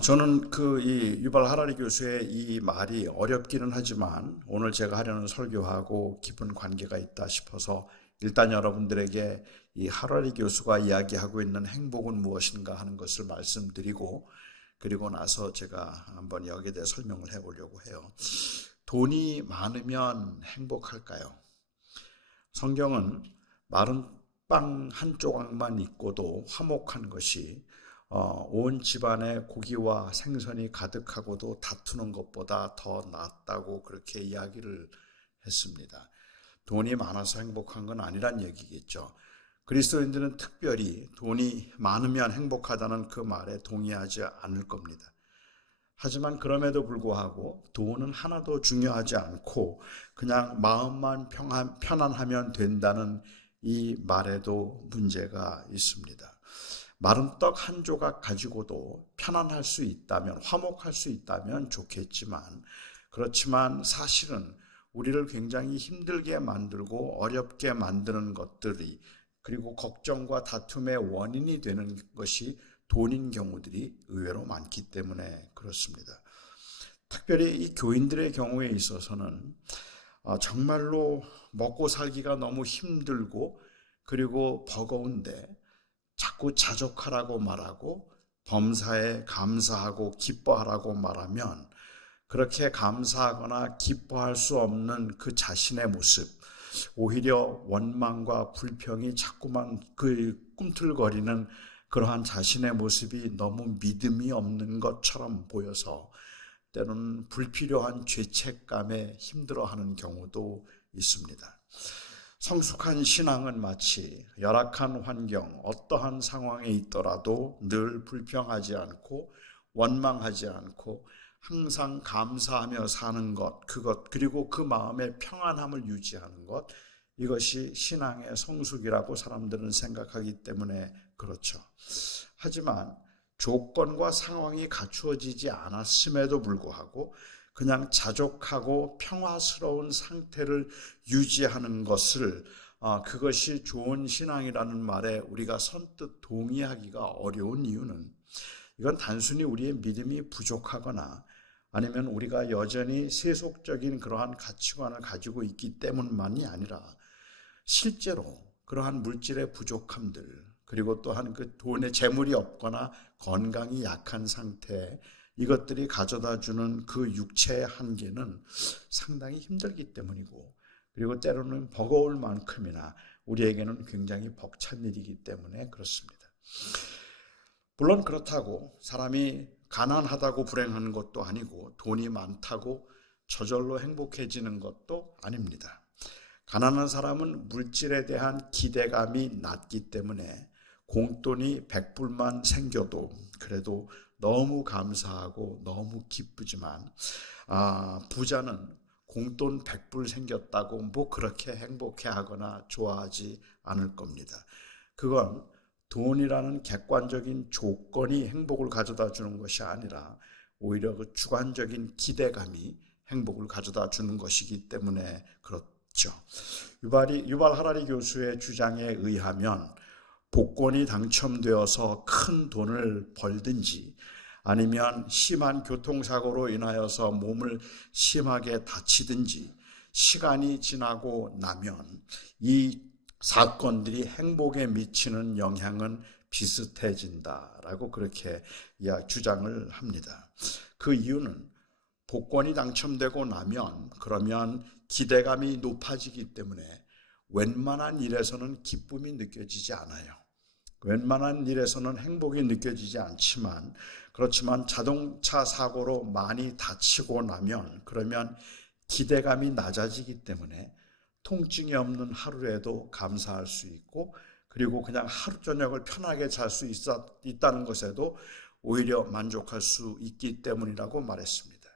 저는 이 유발 하라리 교수의 이 말이 어렵기는 하지만 오늘 제가 하려는 설교하고 깊은 관계가 있다 싶어서 일단 여러분들에게 이 하라리 교수가 이야기하고 있는 행복은 무엇인가 하는 것을 말씀드리고 그리고 나서 제가 한번 여기에 대해 설명을 해보려고 해요. 돈이 많으면 행복할까요? 성경은 마른 빵 한 조각만 있고도 화목한 것이 온 집안에 고기와 생선이 가득하고도 다투는 것보다 더 낫다고 그렇게 이야기를 했습니다. 돈이 많아서 행복한 건 아니란 얘기겠죠. 그리스도인들은 특별히 돈이 많으면 행복하다는 그 말에 동의하지 않을 겁니다. 하지만 그럼에도 불구하고 돈은 하나도 중요하지 않고 그냥 마음만 편안하면 된다는 이 말에도 문제가 있습니다. 마른 떡 한 조각 가지고도 편안할 수 있다면, 화목할 수 있다면 좋겠지만, 그렇지만 사실은 우리를 굉장히 힘들게 만들고 어렵게 만드는 것들이, 그리고 걱정과 다툼의 원인이 되는 것이 돈인 경우들이 의외로 많기 때문에 그렇습니다. 특별히 이 교인들의 경우에 있어서는 정말로 먹고 살기가 너무 힘들고 그리고 버거운데 자꾸 자족하라고 말하고 범사에 감사하고 기뻐하라고 말하면 그렇게 감사하거나 기뻐할 수 없는 그 자신의 모습, 오히려 원망과 불평이 자꾸만 꿈틀거리는 그러한 자신의 모습이 너무 믿음이 없는 것처럼 보여서 때로는 불필요한 죄책감에 힘들어하는 경우도 있습니다. 성숙한 신앙은 마치 열악한 환경, 어떠한 상황에 있더라도 늘 불평하지 않고 원망하지 않고 항상 감사하며 사는 것, 그리고 그 마음의 평안함을 유지하는 것, 이것이 신앙의 성숙이라고 사람들은 생각하기 때문에 그렇죠. 하지만 조건과 상황이 갖추어지지 않았음에도 불구하고 그냥 자족하고 평화스러운 상태를 유지하는 것을 그것이 좋은 신앙이라는 말에 우리가 선뜻 동의하기가 어려운 이유는 이건 단순히 우리의 믿음이 부족하거나 아니면 우리가 여전히 세속적인 그러한 가치관을 가지고 있기 때문만이 아니라 실제로 그러한 물질의 부족함들 그리고 또한 그 돈의 재물이 없거나 건강이 약한 상태 이것들이 가져다 주는 그 육체의 한계는 상당히 힘들기 때문이고 그리고 때로는 버거울 만큼이나 우리에게는 굉장히 벅찬 일이기 때문에 그렇습니다. 물론 그렇다고 사람이 가난하다고 불행한 것도 아니고 돈이 많다고 저절로 행복해지는 것도 아닙니다. 가난한 사람은 물질에 대한 기대감이 낮기 때문에 공돈이 100불만 생겨도 그래도 너무 감사하고 너무 기쁘지만 부자는 공돈 100불 생겼다고 뭐 그렇게 행복해하거나 좋아하지 않을 겁니다. 그건 돈이라는 객관적인 조건이 행복을 가져다 주는 것이 아니라 오히려 그 주관적인 기대감이 행복을 가져다 주는 것이기 때문에 그렇죠. 유발 하라리 교수의 주장에 의하면 복권이 당첨되어서 큰 돈을 벌든지 아니면 심한 교통사고로 인하여서 몸을 심하게 다치든지 시간이 지나고 나면 이 사건들이 행복에 미치는 영향은 비슷해진다라고 그렇게 주장을 합니다. 그 이유는 복권이 당첨되고 나면 그러면 기대감이 높아지기 때문에 웬만한 일에서는 기쁨이 느껴지지 않아요. 웬만한 일에서는 행복이 느껴지지 않지만 그렇지만 자동차 사고로 많이 다치고 나면 그러면 기대감이 낮아지기 때문에 통증이 없는 하루에도 감사할 수 있고 그리고 그냥 하루 저녁을 편하게 잘 수 있다는 것에도 오히려 만족할 수 있기 때문이라고 말했습니다.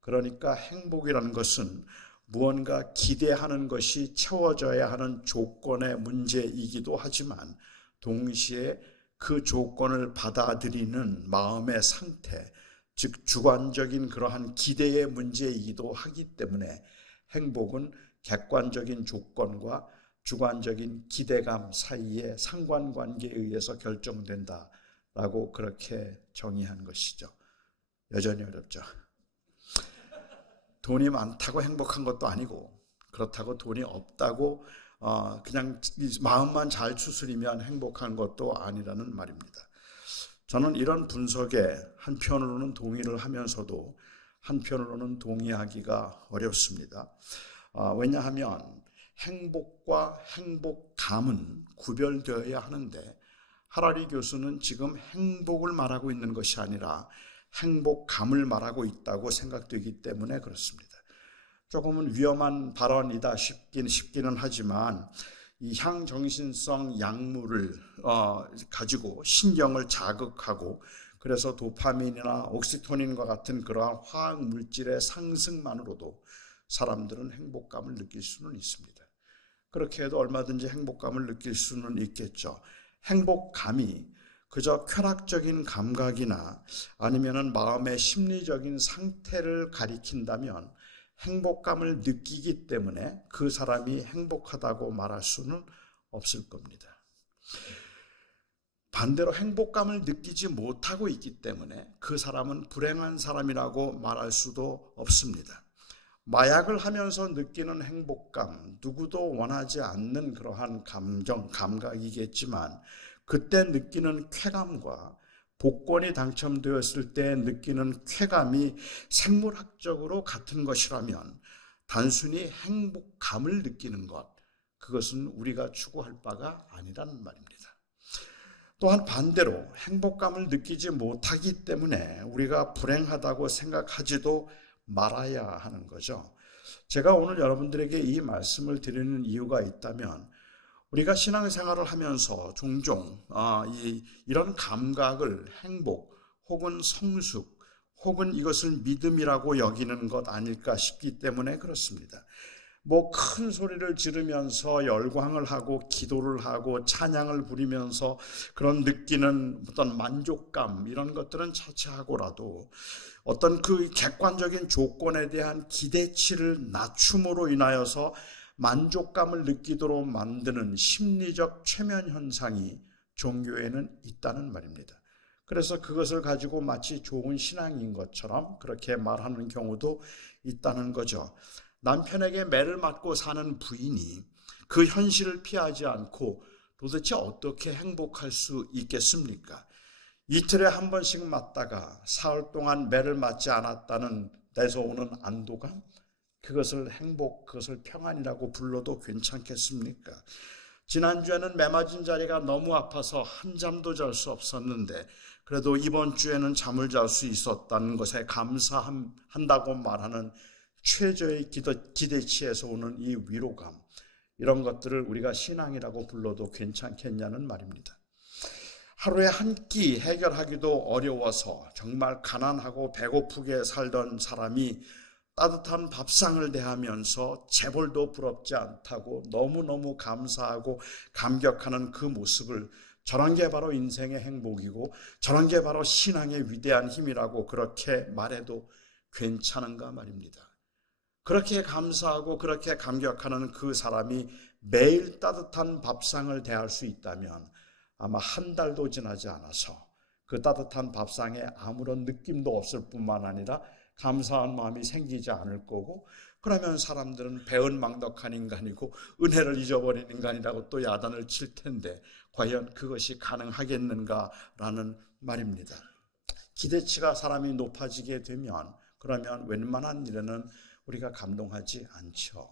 그러니까 행복이라는 것은 무언가 기대하는 것이 채워져야 하는 조건의 문제이기도 하지만 동시에 그 조건을 받아들이는 마음의 상태, 즉 주관적인 그러한 기대의 문제이기도 하기 때문에 행복은 객관적인 조건과 주관적인 기대감 사이의 상관관계에 의해서 결정된다라고 그렇게 정의한 것이죠. 여전히 어렵죠. 돈이 많다고 행복한 것도 아니고, 그렇다고 돈이 없다고 그냥 마음만 잘 추스리면 행복한 것도 아니라는 말입니다. 저는 이런 분석에 한편으로는 동의를 하면서도 한편으로는 동의하기가 어렵습니다. 왜냐하면 행복과 행복감은 구별되어야 하는데, 하라리 교수는 지금 행복을 말하고 있는 것이 아니라 행복감을 말하고 있다고 생각되기 때문에 그렇습니다. 조금은 위험한 발언이다 싶기는 하지만, 이 향정신성 약물을 가지고 신경을 자극하고, 그래서 도파민이나 옥시토닌과 같은 그러한 화학 물질의 상승만으로도 사람들은 행복감을 느낄 수는 있습니다. 그렇게 해도 얼마든지 행복감을 느낄 수는 있겠죠. 행복감이 그저 쾌락적인 감각이나 아니면은 마음의 심리적인 상태를 가리킨다면 행복감을 느끼기 때문에 그 사람이 행복하다고 말할 수는 없을 겁니다. 반대로 행복감을 느끼지 못하고 있기 때문에 그 사람은 불행한 사람이라고 말할 수도 없습니다. 마약을 하면서 느끼는 행복감, 누구도 원하지 않는 그러한 감각이겠지만, 그때 느끼는 쾌감과 복권이 당첨되었을 때 느끼는 쾌감이 생물학적으로 같은 것이라면 단순히 행복감을 느끼는 것, 그것은 우리가 추구할 바가 아니라는 말입니다. 또한 반대로 행복감을 느끼지 못하기 때문에 우리가 불행하다고 생각하지도 말아야 하는 거죠. 제가 오늘 여러분들에게 이 말씀을 드리는 이유가 있다면, 우리가 신앙생활을 하면서 종종 이런 감각을 행복 혹은 성숙 혹은 이것을 믿음이라고 여기는 것 아닐까 싶기 때문에 그렇습니다. 큰 소리를 지르면서 열광을 하고 기도를 하고 찬양을 부리면서 그런 느끼는 어떤 만족감, 이런 것들은 차치하고라도 어떤 그 객관적인 조건에 대한 기대치를 낮춤으로 인하여서 만족감을 느끼도록 만드는 심리적 최면 현상이 종교에는 있다는 말입니다. 그래서 그것을 가지고 마치 좋은 신앙인 것처럼 그렇게 말하는 경우도 있다는 거죠. 남편에게 매를 맞고 사는 부인이 그 현실을 피하지 않고 도대체 어떻게 행복할 수 있겠습니까? 이틀에 한 번씩 맞다가 사흘 동안 매를 맞지 않았다는 데서 오는 안도감, 그것을 행복, 그것을 평안이라고 불러도 괜찮겠습니까? 지난주에는 매 맞은 자리가 너무 아파서 한잠도 잘 수 없었는데 그래도 이번 주에는 잠을 잘 수 있었다는 것에 감사한다고 말하는 최저의 기대치에서 오는 이 위로감, 이런 것들을 우리가 신앙이라고 불러도 괜찮겠냐는 말입니다. 하루에 한 끼 해결하기도 어려워서 정말 가난하고 배고프게 살던 사람이 따뜻한 밥상을 대하면서 재벌도 부럽지 않다고 너무너무 감사하고 감격하는 그 모습을, 저런 게 바로 인생의 행복이고 저런 게 바로 신앙의 위대한 힘이라고 그렇게 말해도 괜찮은가 말입니다. 그렇게 감사하고 그렇게 감격하는 그 사람이 매일 따뜻한 밥상을 대할 수 있다면 아마 한 달도 지나지 않아서 그 따뜻한 밥상에 아무런 느낌도 없을 뿐만 아니라 감사한 마음이 생기지 않을 거고, 그러면 사람들은 배은망덕한 인간이고 은혜를 잊어버린 인간이라고 또 야단을 칠 텐데 과연 그것이 가능하겠는가라는 말입니다. 기대치가 사람이 높아지게 되면 그러면 웬만한 일에는 우리가 감동하지 않죠.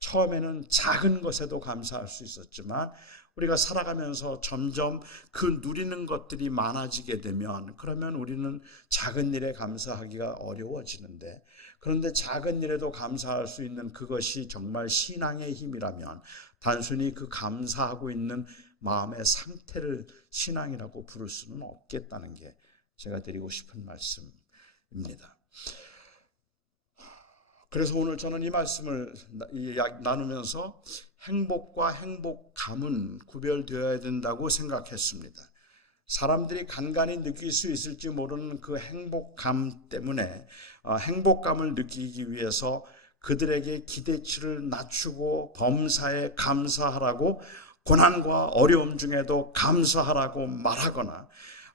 처음에는 작은 것에도 감사할 수 있었지만 우리가 살아가면서 점점 그 누리는 것들이 많아지게 되면 그러면 우리는 작은 일에 감사하기가 어려워지는데, 그런데 작은 일에도 감사할 수 있는 그것이 정말 신앙의 힘이라면 단순히 그 감사하고 있는 마음의 상태를 신앙이라고 부를 수는 없겠다는 게 제가 드리고 싶은 말씀입니다. 그래서 오늘 저는 이 말씀을 나누면서 행복과 행복감은 구별되어야 된다고 생각했습니다. 사람들이 간간히 느낄 수 있을지 모르는 그 행복감 때문에 행복감을 느끼기 위해서 그들에게 기대치를 낮추고 범사에 감사하라고, 고난과 어려움 중에도 감사하라고 말하거나,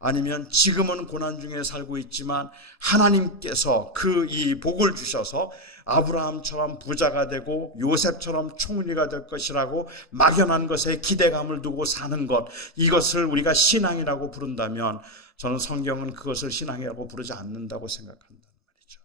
아니면 지금은 고난 중에 살고 있지만 하나님께서 그 이 복을 주셔서 아브라함처럼 부자가 되고 요셉처럼 총리가 될 것이라고 막연한 것에 기대감을 두고 사는 것, 이것을 우리가 신앙이라고 부른다면 저는 성경은 그것을 신앙이라고 부르지 않는다고 생각한단 말이죠.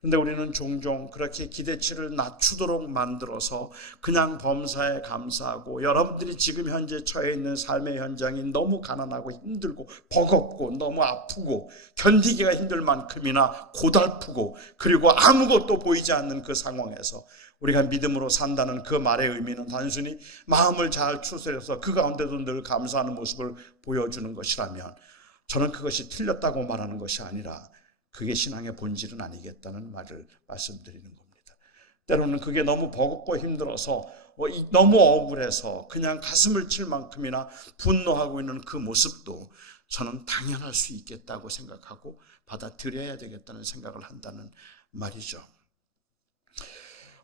그런데 우리는 종종 그렇게 기대치를 낮추도록 만들어서 그냥 범사에 감사하고, 여러분들이 지금 현재 처해 있는 삶의 현장이 너무 가난하고 힘들고 버겁고 너무 아프고 견디기가 힘들 만큼이나 고달프고 그리고 아무것도 보이지 않는 그 상황에서 우리가 믿음으로 산다는 그 말의 의미는 단순히 마음을 잘 추스려서 그 가운데도 늘 감사하는 모습을 보여주는 것이라면, 저는 그것이 틀렸다고 말하는 것이 아니라 그게 신앙의 본질은 아니겠다는 말을 말씀드리는 겁니다. 때로는 그게 너무 버겁고 힘들어서 너무 억울해서 그냥 가슴을 칠 만큼이나 분노하고 있는 그 모습도 저는 당연할 수 있겠다고 생각하고 받아들여야 되겠다는 생각을 한다는 말이죠.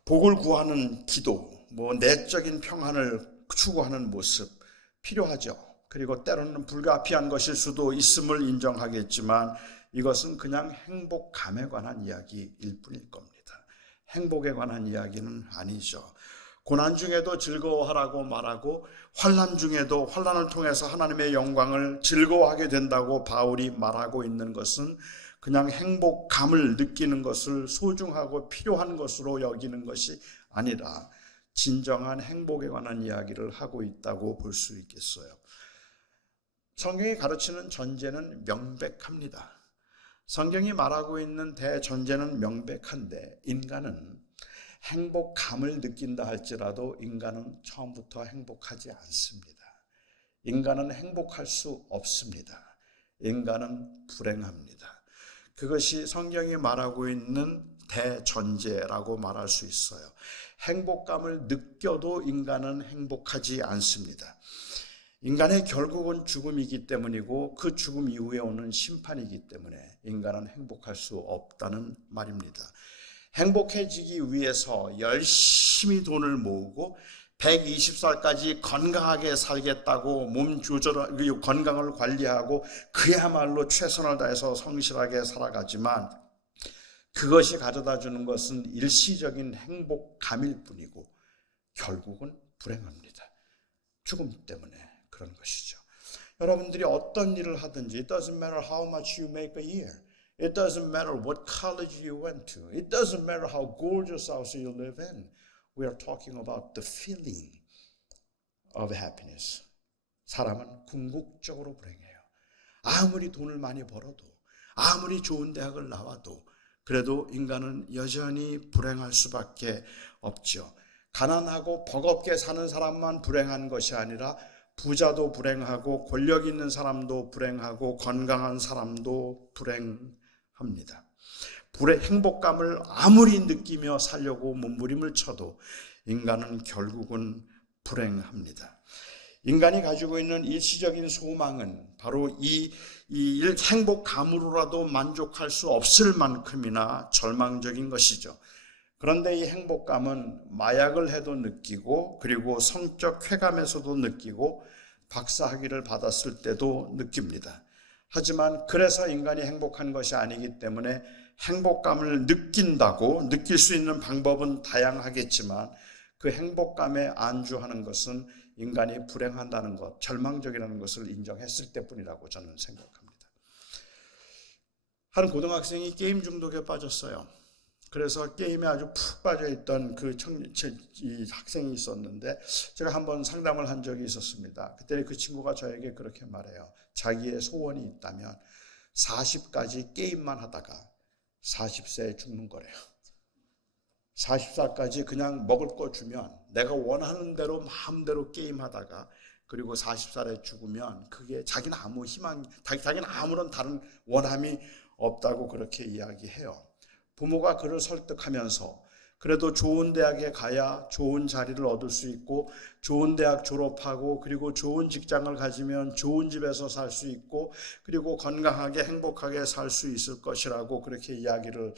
복을 구하는 기도, 내적인 평안을 추구하는 모습 필요하죠. 그리고 때로는 불가피한 것일 수도 있음을 인정하겠지만 이것은 그냥 행복감에 관한 이야기일 뿐일 겁니다. 행복에 관한 이야기는 아니죠. 고난 중에도 즐거워하라고 말하고 환난 중에도 환난을 통해서 하나님의 영광을 즐거워하게 된다고 바울이 말하고 있는 것은 그냥 행복감을 느끼는 것을 소중하고 필요한 것으로 여기는 것이 아니라 진정한 행복에 관한 이야기를 하고 있다고 볼 수 있겠어요. 성경이 가르치는 전제는 명백합니다. 성경이 말하고 있는 대전제는 명백한데, 인간은 행복감을 느낀다 할지라도 인간은 처음부터 행복하지 않습니다. 인간은 행복할 수 없습니다. 인간은 불행합니다. 그것이 성경이 말하고 있는 대전제라고 말할 수 있어요. 행복감을 느껴도 인간은 행복하지 않습니다. 인간의 결국은 죽음이기 때문이고 그 죽음 이후에 오는 심판이기 때문에 인간은 행복할 수 없다는 말입니다. 행복해지기 위해서 열심히 돈을 모으고 120살까지 건강하게 살겠다고 몸 조절, 건강을 관리하고 그야말로 최선을 다해서 성실하게 살아가지만 그것이 가져다 주는 것은 일시적인 행복감일 뿐이고 결국은 불행합니다. 죽음 때문에 그런 것이죠. 여러분들이 어떤 일을 하든지, it doesn't matter how much you make a year. It doesn't matter what college you went to. It doesn't matter how gorgeous house you live in. We are talking about the feeling of happiness. 사람은 궁극적으로 불행해요. 아무리 돈을 많이 벌어도, 아무리 좋은 대학을 나와도 그래도 인간은 여전히 불행할 수밖에 없죠. 가난하고 버겁게 사는 사람만 불행한 것이 아니라 부자도 불행하고 권력 있는 사람도 불행하고 건강한 사람도 불행합니다. 행복감을 아무리 느끼며 살려고 몸부림을 쳐도 인간은 결국은 불행합니다. 인간이 가지고 있는 일시적인 소망은 바로 이 행복감으로라도 만족할 수 없을 만큼이나 절망적인 것이죠. 그런데 이 행복감은 마약을 해도 느끼고 그리고 성적 쾌감에서도 느끼고 박사학위를 받았을 때도 느낍니다. 하지만 그래서 인간이 행복한 것이 아니기 때문에 행복감을 느낀다고 느낄 수 있는 방법은 다양하겠지만 그 행복감에 안주하는 것은 인간이 불행한다는 것, 절망적이라는 것을 인정했을 때뿐이라고 저는 생각합니다. 한 고등학생이 게임 중독에 빠졌어요. 그래서 게임에 아주 푹 빠져있던 이 학생이 있었는데 제가 한번 상담을 한 적이 있었습니다. 그때 그 친구가 저에게 그렇게 말해요. 자기의 소원이 있다면 40까지 게임만 하다가 40세에 죽는 거래요. 40살까지 그냥 먹을 거 주면 내가 원하는 대로 마음대로 게임하다가 그리고 40살에 죽으면 그게 자기는 자기는 아무런 다른 원함이 없다고 그렇게 이야기해요. 부모가 그를 설득하면서 그래도 좋은 대학에 가야 좋은 자리를 얻을 수 있고 좋은 대학 졸업하고 그리고 좋은 직장을 가지면 좋은 집에서 살 수 있고 그리고 건강하게 행복하게 살 수 있을 것이라고 그렇게 이야기를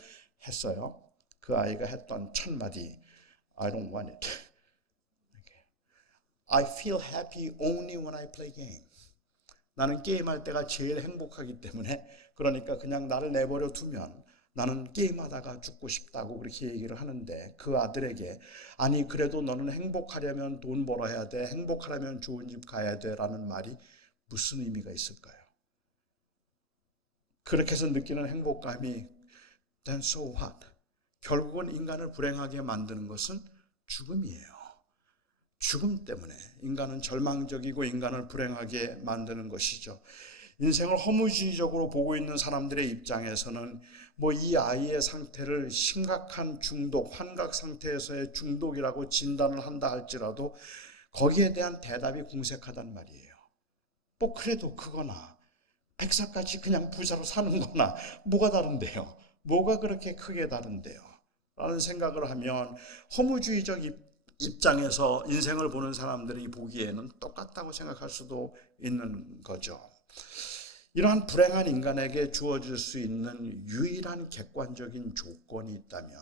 했어요. 그 아이가 했던 첫 마디, I don't want it. I feel happy only when I play game. 나는 게임할 때가 제일 행복하기 때문에 그러니까 그냥 나를 내버려 두면 나는 게임하다가 죽고 싶다고 그렇게 얘기를 하는데 그 아들에게 아니 그래도 너는 행복하려면 돈 벌어야 돼. 행복하려면 좋은 집 가야 돼. 라는 말이 무슨 의미가 있을까요? 그렇게 해서 느끼는 행복감이 then so what? 결국은 인간을 불행하게 만드는 것은 죽음이에요. 죽음 때문에 인간은 절망적이고 인간을 불행하게 만드는 것이죠. 인생을 허무주의적으로 보고 있는 사람들의 입장에서는 뭐 이 아이의 상태를 심각한 중독, 환각 상태에서의 중독이라고 진단을 한다 할지라도 거기에 대한 대답이 궁색하단 말이에요. 뭐 그래도 그거나 백사까지 그냥 부자로 사는 거나 뭐가 다른데요? 뭐가 그렇게 크게 다른데요? 라는 생각을 하면 허무주의적 입장에서 인생을 보는 사람들이 보기에는 똑같다고 생각할 수도 있는 거죠. 이러한 불행한 인간에게 주어질 수 있는 유일한 객관적인 조건이 있다면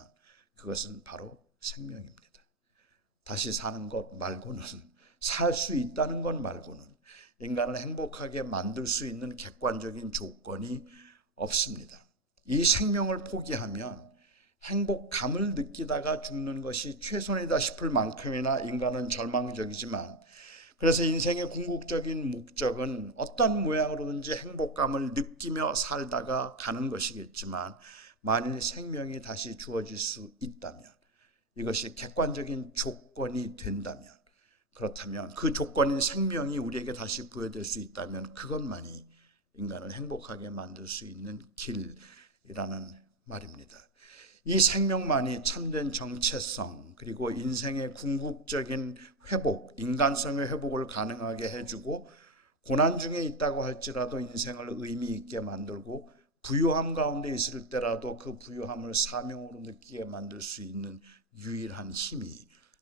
그것은 바로 생명입니다. 다시 사는 것 말고는, 살 수 있다는 것 말고는 인간을 행복하게 만들 수 있는 객관적인 조건이 없습니다. 이 생명을 포기하면 행복감을 느끼다가 죽는 것이 최선이다 싶을 만큼이나 인간은 절망적이지만 그래서 인생의 궁극적인 목적은 어떤 모양으로든지 행복감을 느끼며 살다가 가는 것이겠지만 만일 생명이 다시 주어질 수 있다면 이것이 객관적인 조건이 된다면 그렇다면 그 조건인 생명이 우리에게 다시 부여될 수 있다면 그것만이 인간을 행복하게 만들 수 있는 길이라는 말입니다. 이 생명만이 참된 정체성 그리고 인생의 궁극적인 회복, 인간성의 회복을 가능하게 해주고 고난 중에 있다고 할지라도 인생을 의미 있게 만들고 부유함 가운데 있을 때라도 그 부유함을 사명으로 느끼게 만들 수 있는 유일한 힘이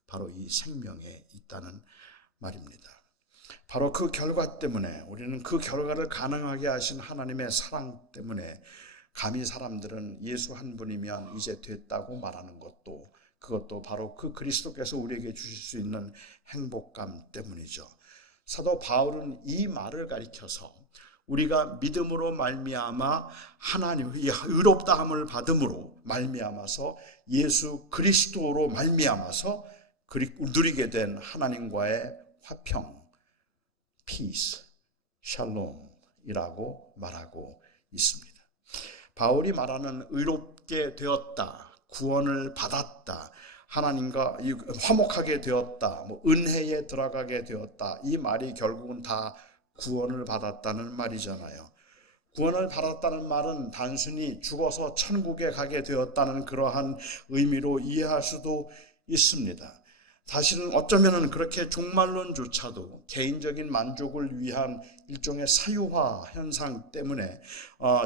바로 이 생명에 있다는 말입니다. 바로 그 결과 때문에 우리는 그 결과를 가능하게 하신 하나님의 사랑 때문에 감히 사람들은 예수 한 분이면 이제 됐다고 말하는 것도 그것도 바로 그 그리스도께서 우리에게 주실 수 있는 행복감 때문이죠. 사도 바울은 이 말을 가리켜서 우리가 믿음으로 말미암아 하나님의 의롭다함을 받음으로 말미암아서 예수 그리스도로 말미암아서 누리게 된 하나님과의 화평, peace, shalom이라고 말하고 있습니다. 바울이 말하는 의롭게 되었다, 구원을 받았다, 하나님과 화목하게 되었다, 은혜에 들어가게 되었다, 이 말이 결국은 다 구원을 받았다는 말이잖아요. 구원을 받았다는 말은 단순히 죽어서 천국에 가게 되었다는 그러한 의미로 이해할 수도 있습니다. 사실은 어쩌면 그렇게 종말론조차도 개인적인 만족을 위한 일종의 사유화 현상 때문에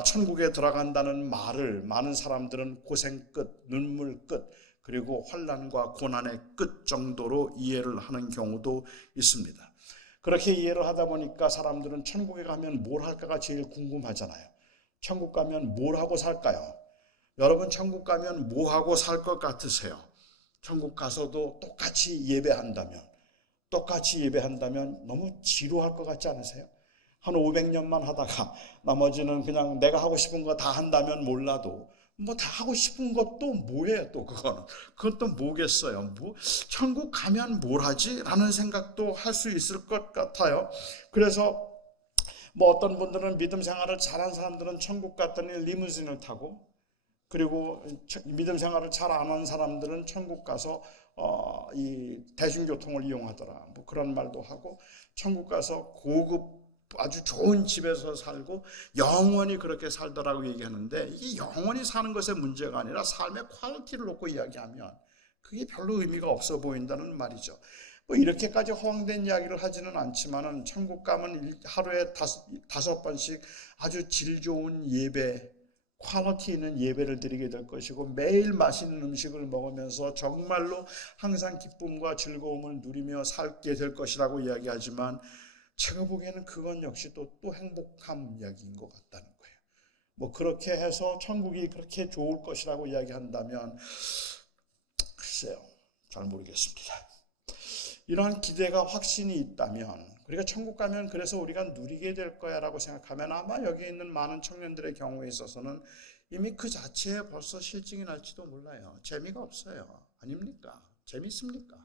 천국에 들어간다는 말을 많은 사람들은 고생 끝, 눈물 끝, 그리고 환난과 고난의 끝 정도로 이해를 하는 경우도 있습니다. 그렇게 이해를 하다 보니까 사람들은 천국에 가면 뭘 할까가 제일 궁금하잖아요. 천국 가면 뭘 하고 살까요? 여러분 천국 가면 뭐 하고 살 것 같으세요? 천국 가서도 똑같이 예배한다면 너무 지루할 것 같지 않으세요? 한 500년만 하다가 나머지는 그냥 내가 하고 싶은 거 다 한다면 몰라도 뭐 다 하고 싶은 것도 뭐예요 또 그것도 뭐겠어요. 천국 가면 뭘 하지? 라는 생각도 할 수 있을 것 같아요. 그래서 어떤 분들은 믿음 생활을 잘한 사람들은 천국 갔더니 리무진을 타고 그리고 믿음 생활을 잘 안 한 사람들은 천국 가서 이 대중교통을 이용하더라. 그런 말도 하고 천국 가서 고급 아주 좋은 집에서 살고 영원히 그렇게 살더라고 얘기하는데 이게 영원히 사는 것의 문제가 아니라 삶의 퀄리티를 놓고 이야기하면 그게 별로 의미가 없어 보인다는 말이죠. 이렇게까지 허황된 이야기를 하지는 않지만은 천국 가면 하루에 5번씩 아주 질 좋은 예배 퀄리티 있는 예배를 드리게 될 것이고 매일 맛있는 음식을 먹으면서 정말로 항상 기쁨과 즐거움을 누리며 살게 될 것이라고 이야기하지만 제가 보기에는 그건 역시 또 행복함 이야기인 것 같다는 거예요. 그렇게 해서 천국이 그렇게 좋을 것이라고 이야기한다면 글쎄요, 잘 모르겠습니다. 이러한 기대가 확신이 있다면 우리가 천국 가면 그래서 우리가 누리게 될 거야 라고 생각하면 아마 여기 있는 많은 청년들의 경우에 있어서는 이미 그 자체에 벌써 실증이 날지도 몰라요. 재미가 없어요. 아닙니까? 재밌습니까?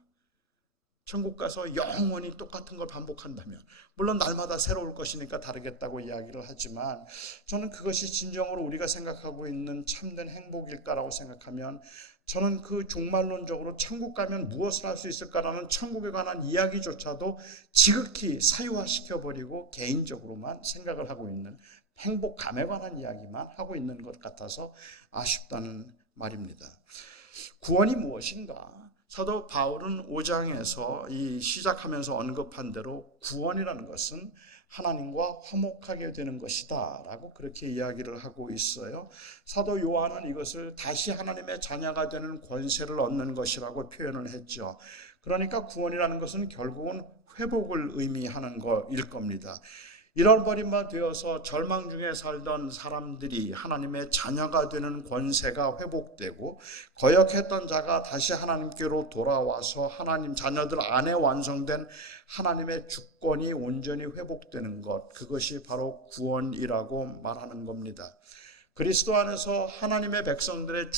천국 가서 영원히 똑같은 걸 반복한다면, 물론 날마다 새로울 것이니까 다르겠다고 이야기를 하지만, 저는 그것이 진정으로 우리가 생각하고 있는 참된 행복일까라고 생각하면, 저는 그 종말론적으로 천국 가면 무엇을 할 수 있을까라는 천국에 관한 이야기조차도 지극히 사유화시켜버리고 개인적으로만 생각을 하고 있는, 행복감에 관한 이야기만 하고 있는 것 같아서 아쉽다는 말입니다. 구원이 무엇인가? 사도 바울은 5장에서 시작하면서 언급한 대로 구원이라는 것은 하나님과 화목하게 되는 것이다 라고 그렇게 이야기를 하고 있어요. 사도 요한은 이것을 다시 하나님의 자녀가 되는 권세를 얻는 것이라고 표현을 했죠. 그러니까 구원이라는 것은 결국은 회복을 의미하는 것일 겁니다. 잃어버린 바 되어서 절망 중에 살던 사람들이 하나님의 자녀가 되는 권세가 회복되고, 거역했던 자가 다시 하나님께로 돌아와서 하나님 자녀들 안에 완성된 하나님의 주권이 온전히 회복되는 것, 그것이 바로 구원이라고 말하는 겁니다. 그리스도 안에서 하나님의 백성들의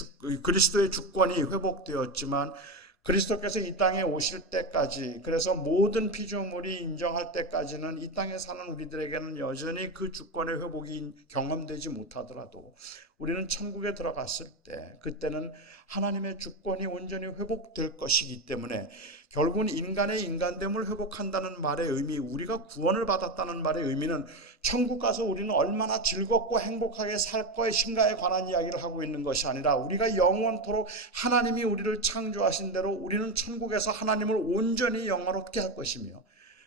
그리스도의 주권이 회복되었지만, 그리스도께서 이 땅에 오실 때까지, 그래서 모든 피조물이 인정할 때까지는 이 땅에 사는 우리들에게는 여전히 그 주권의 회복이 경험되지 못하더라도 우리는 천국에 들어갔을 때 그때는 하나님의 주권이 온전히 회복될 것이기 때문에 결국은 인간의 인간됨을 회복한다는 말의 의미, 우리가 구원을 받았다는 말의 의미는 천국 가서 우리는 얼마나 즐겁고 행복하게 살 것인가에 관한 이야기를 하고 있는 것이 아니라, 우리가 영원토록 하나님이 우리를 창조하신 대로 우리는 천국에서 하나님을 온전히 영화롭게 할 것이며,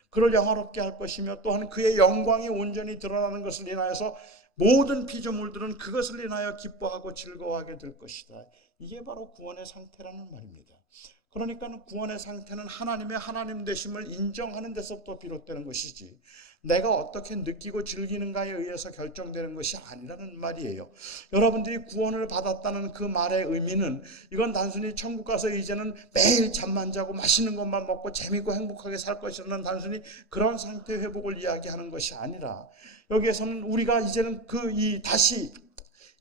그를 영화롭게 할 것이며, 또한 그의 영광이 온전히 드러나는 것을 인하여서 모든 피조물들은 그것을 인하여 기뻐하고 즐거워하게 될 것이다. 이게 바로 구원의 상태라는 말입니다. 그러니까 구원의 상태는 하나님의 하나님 되심을 인정하는 데서부터 비롯되는 것이지, 내가 어떻게 느끼고 즐기는가에 의해서 결정되는 것이 아니라는 말이에요. 여러분들이 구원을 받았다는 그 말의 의미는, 이건 단순히 천국 가서 이제는 매일 잠만 자고 맛있는 것만 먹고 재미있고 행복하게 살 것이라는 단순히 그런 상태 회복을 이야기하는 것이 아니라, 여기에서는 우리가 이제는 다시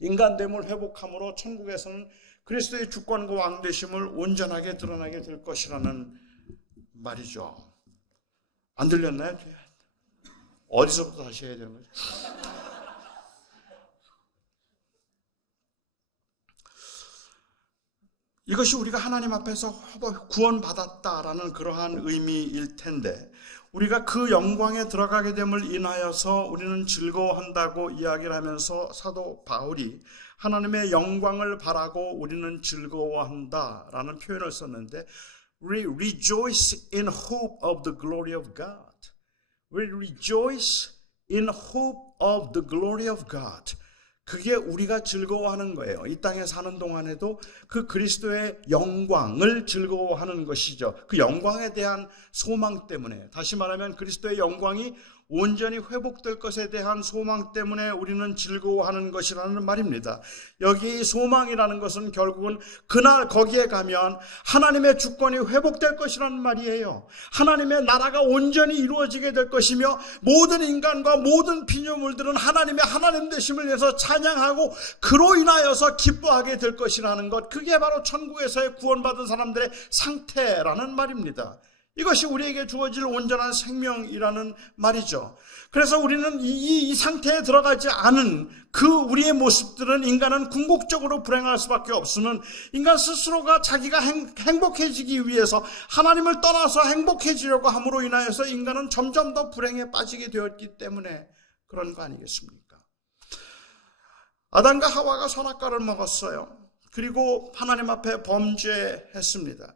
인간됨을 회복함으로 천국에서는 그리스도의 주권과 왕되심을 온전하게 드러나게 될 것이라는 말이죠. 안 들렸나요? 어디서부터 다시 해야 되는 거죠? 이것이 우리가 하나님 앞에서 구원받았다라는 그러한 의미일 텐데, 우리가 그 영광에 들어가게 됨을 인하여서 우리는 즐거워한다고 이야기를 하면서 사도 바울이 하나님의 영광을 바라고 우리는 즐거워한다라는 표현을 썼는데, We rejoice in hope of the glory of God. We rejoice in hope of the glory of God. 그게 우리가 즐거워하는 거예요. 이 땅에 사는 동안에도 그 그리스도의 영광을 즐거워하는 것이죠. 그 영광에 대한 소망 때문에, 다시 말하면 그리스도의 영광이 온전히 회복될 것에 대한 소망 때문에 우리는 즐거워하는 것이라는 말입니다. 여기 소망이라는 것은 결국은 그날 거기에 가면 하나님의 주권이 회복될 것이라는 말이에요. 하나님의 나라가 온전히 이루어지게 될 것이며, 모든 인간과 모든 피조물들은 하나님의 하나님 되심을 위해서 찬양하고 그로 인하여서 기뻐하게 될 것이라는 것, 그게 바로 천국에서의 구원받은 사람들의 상태라는 말입니다. 이것이 우리에게 주어질 온전한 생명이라는 말이죠. 그래서 우리는 이 상태에 들어가지 않은 그 우리의 모습들은, 인간은 궁극적으로 불행할 수밖에 없으면, 인간 스스로가 자기가 행복해지기 위해서 하나님을 떠나서 행복해지려고 함으로 인하여서 인간은 점점 더 불행에 빠지게 되었기 때문에 그런 거 아니겠습니까? 아담과 하와가 선악과를 먹었어요. 그리고 하나님 앞에 범죄했습니다.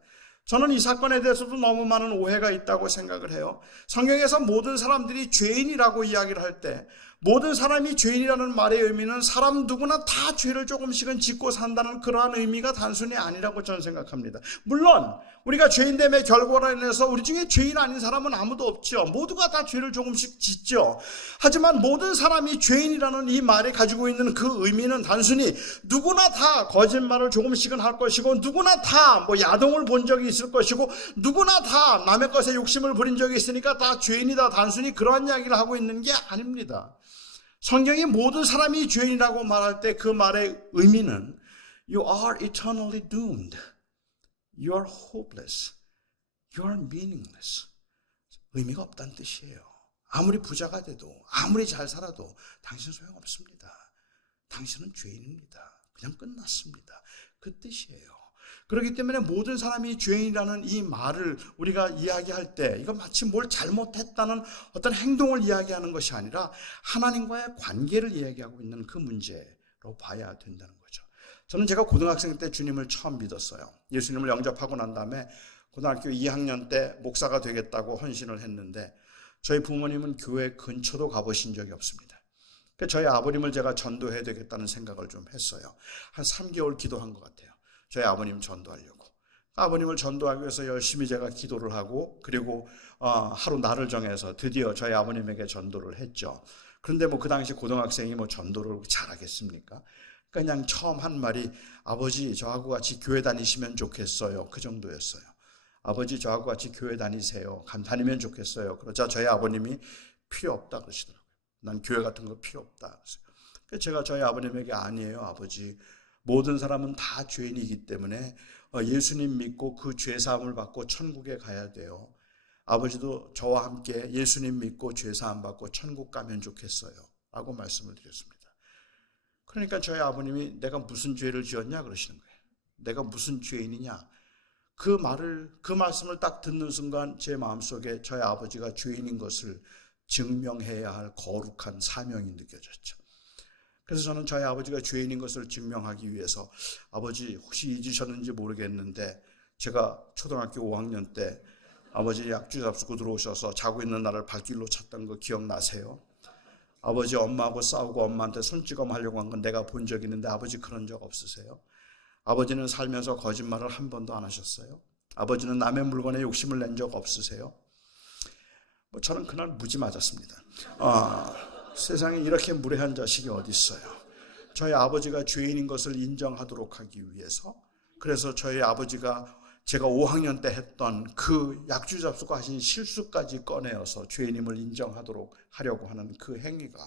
저는 이 사건에 대해서도 너무 많은 오해가 있다고 생각을 해요. 성경에서 모든 사람들이 죄인이라고 이야기를 할 때 모든 사람이 죄인이라는 말의 의미는 사람 누구나 다 죄를 조금씩은 짓고 산다는 그러한 의미가 단순히 아니라고 저는 생각합니다. 물론 우리가 죄인됨의 결과로 인해서 우리 중에 죄인 아닌 사람은 아무도 없죠. 모두가 다 죄를 조금씩 짓죠. 하지만 모든 사람이 죄인이라는 이 말이 가지고 있는 그 의미는 단순히 누구나 다 거짓말을 조금씩은 할 것이고, 누구나 다 야동을 본 적이 있을 것이고, 누구나 다 남의 것에 욕심을 부린 적이 있으니까 다 죄인이다, 단순히 그러한 이야기를 하고 있는 게 아닙니다. 성경이 모든 사람이 죄인이라고 말할 때 그 말의 의미는 You are eternally doomed. You are hopeless. You are meaningless. 의미가 없다는 뜻이에요. 아무리 부자가 돼도, 아무리 잘 살아도 당신은 소용없습니다. 당신은 죄인입니다. 그냥 끝났습니다. 그 뜻이에요. 그렇기 때문에 모든 사람이 죄인이라는 이 말을 우리가 이야기할 때 이건 마치 뭘 잘못했다는 어떤 행동을 이야기하는 것이 아니라 하나님과의 관계를 이야기하고 있는 그 문제로 봐야 된다는 거죠. 저는 제가 고등학생 때 주님을 처음 믿었어요. 예수님을 영접하고 난 다음에 고등학교 2학년 때 목사가 되겠다고 헌신을 했는데 저희 부모님은 교회 근처도 가보신 적이 없습니다. 저희 아버님을 제가 전도해야 되겠다는 생각을 좀 했어요. 한 3개월 기도한 것 같아요. 저희 아버님 전도하려고. 아버님을 전도하기 위해서 열심히 제가 기도를 하고, 그리고 하루 날을 정해서 드디어 저희 아버님에게 전도를 했죠. 그런데 그 당시 고등학생이 전도를 잘하겠습니까? 그냥 처음 한 말이 아버지 저하고 같이 교회 다니시면 좋겠어요. 그 정도였어요. 아버지 저하고 같이 교회 다니세요. 다니면 좋겠어요. 그러자 저희 아버님이 필요 없다 그러시더라고요. 난 교회 같은 거 필요 없다. 그래서 제가 저희 아버님에게 아니에요 아버지. 모든 사람은 다 죄인이기 때문에 예수님 믿고 그 죄사함을 받고 천국에 가야 돼요. 아버지도 저와 함께 예수님 믿고 죄사함 받고 천국 가면 좋겠어요. 라고 말씀을 드렸습니다. 그러니까 저희 아버님이 내가 무슨 죄를 지었냐 그러시는 거예요. 내가 무슨 죄인이냐. 그 말씀을 딱 듣는 순간 제 마음속에 저희 아버지가 죄인인 것을 증명해야 할 거룩한 사명이 느껴졌죠. 그래서 저는 저희 아버지가 죄인인 것을 증명하기 위해서 아버지 혹시 잊으셨는지 모르겠는데 제가 초등학교 5학년 때 아버지 약주 잡수고 들어오셔서 자고 있는 나를 발길로 찾던 거 기억나세요? 아버지 엄마하고 싸우고 엄마한테 손찌검 하려고 한 건 내가 본 적 있는데 아버지 그런 적 없으세요? 아버지는 살면서 거짓말을 한 번도 안 하셨어요? 아버지는 남의 물건에 욕심을 낸 적 없으세요? 저는 그날 무지 맞았습니다. 세상에 이렇게 무례한 자식이 어디 있어요. 저희 아버지가 죄인인 것을 인정하도록 하기 위해서, 그래서 저희 아버지가 제가 5학년 때 했던 그 약주 잡수고 하신 실수까지 꺼내어서 죄인임을 인정하도록 하려고 하는 그 행위가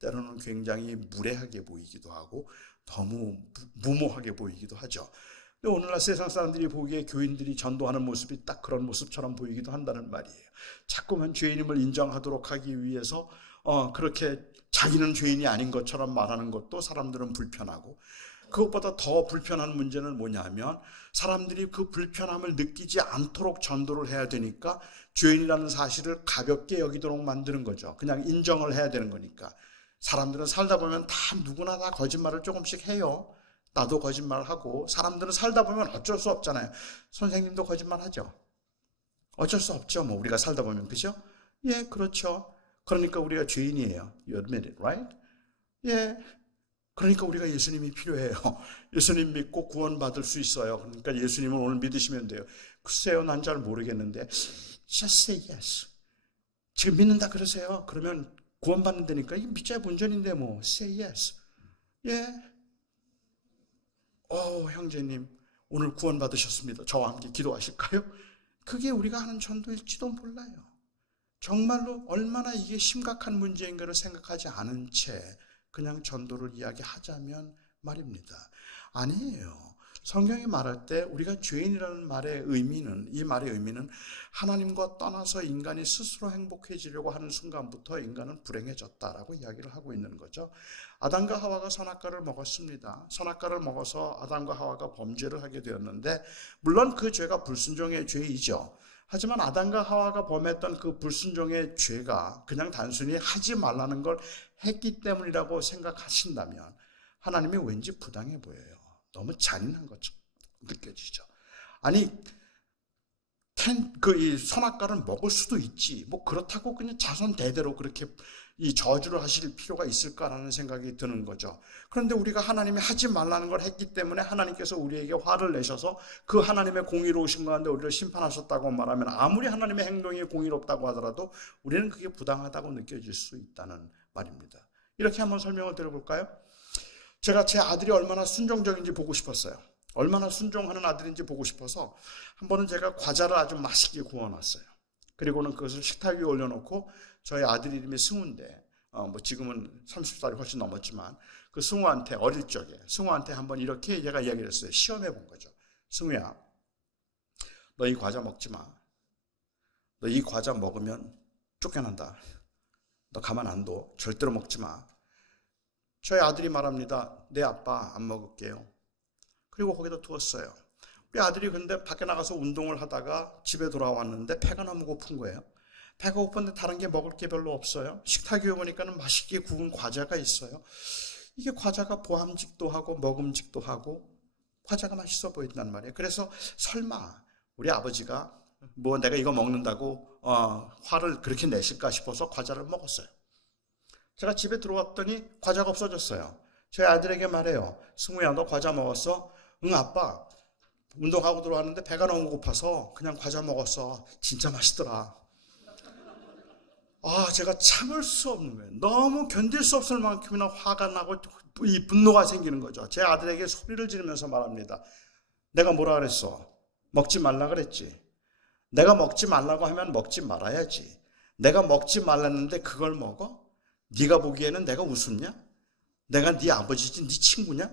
때로는 굉장히 무례하게 보이기도 하고 너무 무모하게 보이기도 하죠. 근데 오늘날 세상 사람들이 보기에 교인들이 전도하는 모습이 딱 그런 모습처럼 보이기도 한다는 말이에요. 자꾸만 죄인임을 인정하도록 하기 위해서 그렇게 자기는 죄인이 아닌 것처럼 말하는 것도 사람들은 불편하고, 그것보다 더 불편한 문제는 뭐냐면 사람들이 그 불편함을 느끼지 않도록 전도를 해야 되니까 죄인이라는 사실을 가볍게 여기도록 만드는 거죠. 그냥 인정을 해야 되는 거니까. 사람들은 살다 보면 다 누구나 다 거짓말을 조금씩 해요. 나도 거짓말하고. 사람들은 살다 보면 어쩔 수 없잖아요. 선생님도 거짓말하죠. 어쩔 수 없죠. 우리가 살다 보면, 그죠? 예, 그렇죠. 그러니까 우리가 죄인이에요. You admit it, right? 예. 그러니까 우리가 예수님이 필요해요. 예수님 믿고 구원받을 수 있어요. 그러니까 예수님을 오늘 믿으시면 돼요. 글쎄요, 난 잘 모르겠는데 just say yes. 지금 믿는다 그러세요. 그러면 구원받는다니까. 이게 믿자야 본전인데 say yes. 예. 형제님 오늘 구원받으셨습니다. 저와 함께 기도하실까요? 그게 우리가 하는 전도일지도 몰라요. 정말로 얼마나 이게 심각한 문제인가를 생각하지 않은 채 그냥 전도를 이야기하자면 말입니다. 아니에요. 성경이 말할 때 우리가 죄인이라는 말의 의미는, 이 말의 의미는 하나님과 떠나서 인간이 스스로 행복해지려고 하는 순간부터 인간은 불행해졌다라고 이야기를 하고 있는 거죠. 아담과 하와가 선악과를 먹었습니다. 선악과를 먹어서 아담과 하와가 범죄를 하게 되었는데, 물론 그 죄가 불순종의 죄이죠. 하지만 아담과 하와가 범했던 그 불순종의 죄가 그냥 단순히 하지 말라는 걸 했기 때문이라고 생각하신다면 하나님이 왠지 부당해 보여요. 너무 잔인한 것처럼 느껴지죠. 아니, 이 선악과를 먹을 수도 있지. 뭐 그렇다고 그냥 자손 대대로 그렇게 이 저주를 하실 필요가 있을까라는 생각이 드는 거죠. 그런데 우리가 하나님이 하지 말라는 걸 했기 때문에 하나님께서 우리에게 화를 내셔서 그 하나님의 공의로우신 가운데 우리를 심판하셨다고 말하면 아무리 하나님의 행동이 공의롭다고 하더라도 우리는 그게 부당하다고 느껴질 수 있다는 말입니다. 이렇게 한번 설명을 드려볼까요? 제가 제 아들이 얼마나 순종적인지 보고 싶었어요. 얼마나 순종하는 아들인지 보고 싶어서 한 번은 제가 과자를 아주 맛있게 구워놨어요. 그리고는 그것을 식탁 위에 올려놓고 저희 아들 이름이 승우인데 뭐 지금은 30살이 훨씬 넘었지만 그 승우한테 어릴 적에 승우한테 한번 이렇게 얘가 이야기를 했어요. 시험해 본 거죠. 승우야, 너 이 과자 먹지 마. 너 이 과자 먹으면 쫓겨난다. 너 가만 안 둬. 절대로 먹지 마. 저희 아들이 말합니다. 네 아빠 안 먹을게요. 그리고 거기다 두었어요. 우리 아들이 근데 밖에 나가서 운동을 하다가 집에 돌아왔는데 배가 너무 고픈 거예요. 배가 고픈데 다른 게 먹을 게 별로 없어요. 식탁 위에 보니까는 맛있게 구운 과자가 있어요. 이게 과자가 보함직도 하고 먹음직도 하고 과자가 맛있어 보인단 말이에요. 그래서 설마 우리 아버지가 뭐 내가 이거 먹는다고 화를 그렇게 내실까 싶어서 과자를 먹었어요. 제가 집에 들어왔더니 과자가 없어졌어요. 저희 아들에게 말해요. 승우야, 너 과자 먹었어? 응 아빠, 운동하고 들어왔는데 배가 너무 고파서 그냥 과자 먹었어. 진짜 맛있더라. 제가 참을 수 없는 거예요. 너무 견딜 수 없을 만큼이나 화가 나고 이 분노가 생기는 거죠. 제 아들에게 소리를 지르면서 말합니다. 내가 뭐라 그랬어? 먹지 말라 그랬지. 내가 먹지 말라고 하면 먹지 말아야지. 내가 먹지 말랐는데 그걸 먹어? 네가 보기에는 내가 우습냐? 내가 네 아버지지 네 친구냐?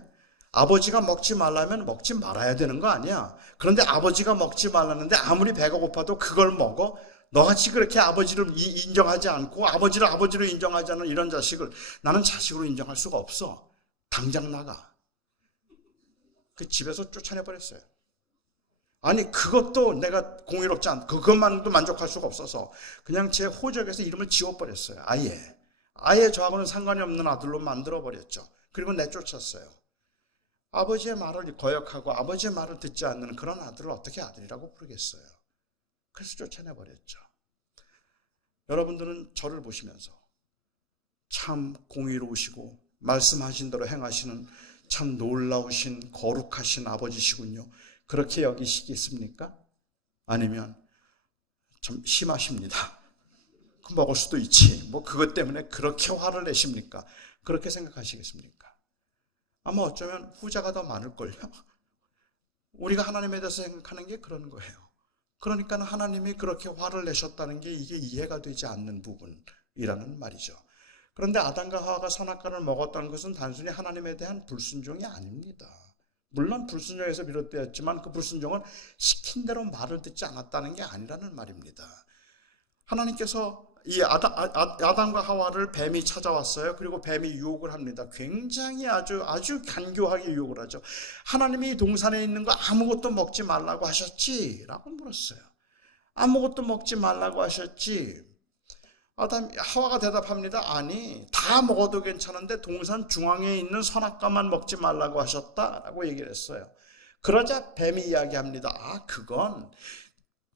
아버지가 먹지 말라면 먹지 말아야 되는 거 아니야. 그런데 아버지가 먹지 말랐는데 아무리 배가 고파도 그걸 먹어? 너같이 그렇게 아버지를 인정하지 않고 아버지를 아버지로 인정하지 않는 이런 자식을 나는 자식으로 인정할 수가 없어. 당장 나가. 그 집에서 쫓아내버렸어요. 아니 그것도 내가 공의롭지 않고 그것만도 만족할 수가 없어서 그냥 제 호적에서 이름을 지워버렸어요. 아예 저하고는 상관이 없는 아들로 만들어버렸죠. 그리고 내쫓았어요. 아버지의 말을 거역하고 아버지의 말을 듣지 않는 그런 아들을 어떻게 아들이라고 부르겠어요. 그래서 쫓아내버렸죠. 여러분들은 저를 보시면서 참 공의로우시고 말씀하신 대로 행하시는 참 놀라우신 거룩하신 아버지시군요. 그렇게 여기시겠습니까? 아니면 좀 심하십니다. 먹을 수도 있지. 뭐 그것 때문에 그렇게 화를 내십니까? 그렇게 생각하시겠습니까? 아마 어쩌면 후자가 더 많을걸요. 우리가 하나님에 대해서 생각하는 게 그런 거예요. 그러니까 하나님이 그렇게 화를 내셨다는 게 이게 이해가 되지 않는 부분이라는 말이죠. 그런데 아담과 하와가 선악과를 먹었다는 것은 단순히 하나님에 대한 불순종이 아닙니다. 물론 불순종에서 비롯되었지만 그 불순종은 시킨 대로 말을 듣지 않았다는 게 아니라는 말입니다. 하나님께서 이 아담과 하와를 뱀이 찾아왔어요. 그리고 뱀이 유혹을 합니다. 굉장히 아주 간교하게 유혹을 하죠. 하나님이 동산에 있는 거 아무것도 먹지 말라고 하셨지? 라고 물었어요. 아무것도 먹지 말라고 하셨지? 하와가 대답합니다. 아니, 다 먹어도 괜찮은데 동산 중앙에 있는 선악과만 먹지 말라고 하셨다라고 얘기를 했어요. 그러자 뱀이 이야기합니다. 그건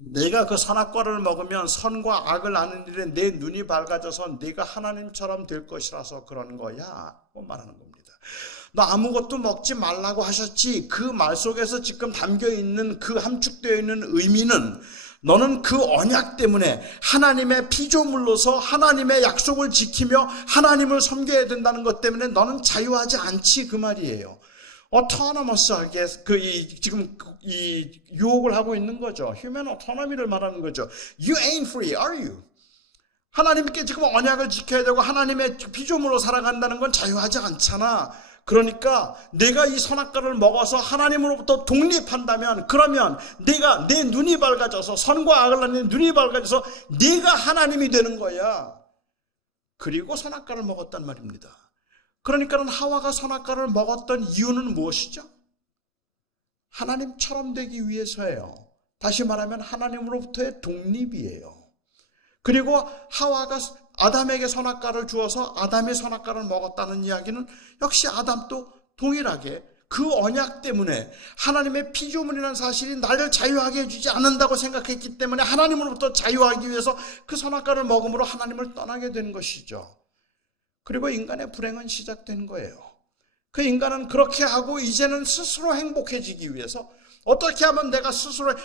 내가 그 선악과를 먹으면 선과 악을 아는 일에 내 눈이 밝아져서 네가 하나님처럼 될 것이라서 그런 거야. 말하는 겁니다. 너 아무것도 먹지 말라고 하셨지. 그 말 속에서 지금 담겨있는 그 함축되어 있는 의미는 너는 그 언약 때문에 하나님의 피조물로서 하나님의 약속을 지키며 하나님을 섬겨야 된다는 것 때문에 너는 자유하지 않지 그 말이에요. 어토너머스하게 지금 이 유혹을 하고 있는 거죠. 휴먼 오토노미를 말하는 거죠. You ain't free, are you? 하나님께 지금 언약을 지켜야 되고 하나님의 피조물로 살아간다는 건 자유하지 않잖아. 그러니까 내가 이 선악과를 먹어서 하나님으로부터 독립한다면 그러면 내가 내 눈이 밝아져서 선과 악을 아는 눈이 밝아져서 내가 하나님이 되는 거야. 그리고 선악과를 먹었단 말입니다. 그러니까 하와가 선악과를 먹었던 이유는 무엇이죠? 하나님처럼 되기 위해서예요. 다시 말하면 하나님으로부터의 독립이에요. 그리고 하와가 아담에게 선악과를 주어서 아담이 선악과를 먹었다는 이야기는 역시 아담도 동일하게 그 언약 때문에 하나님의 피조물이라는 사실이 나를 자유하게 해주지 않는다고 생각했기 때문에 하나님으로부터 자유하기 위해서 그 선악과를 먹음으로 하나님을 떠나게 된 것이죠. 그리고 인간의 불행은 시작된 거예요. 그 인간은 그렇게 하고 이제는 스스로 행복해지기 위해서 어떻게 하면 내가 스스로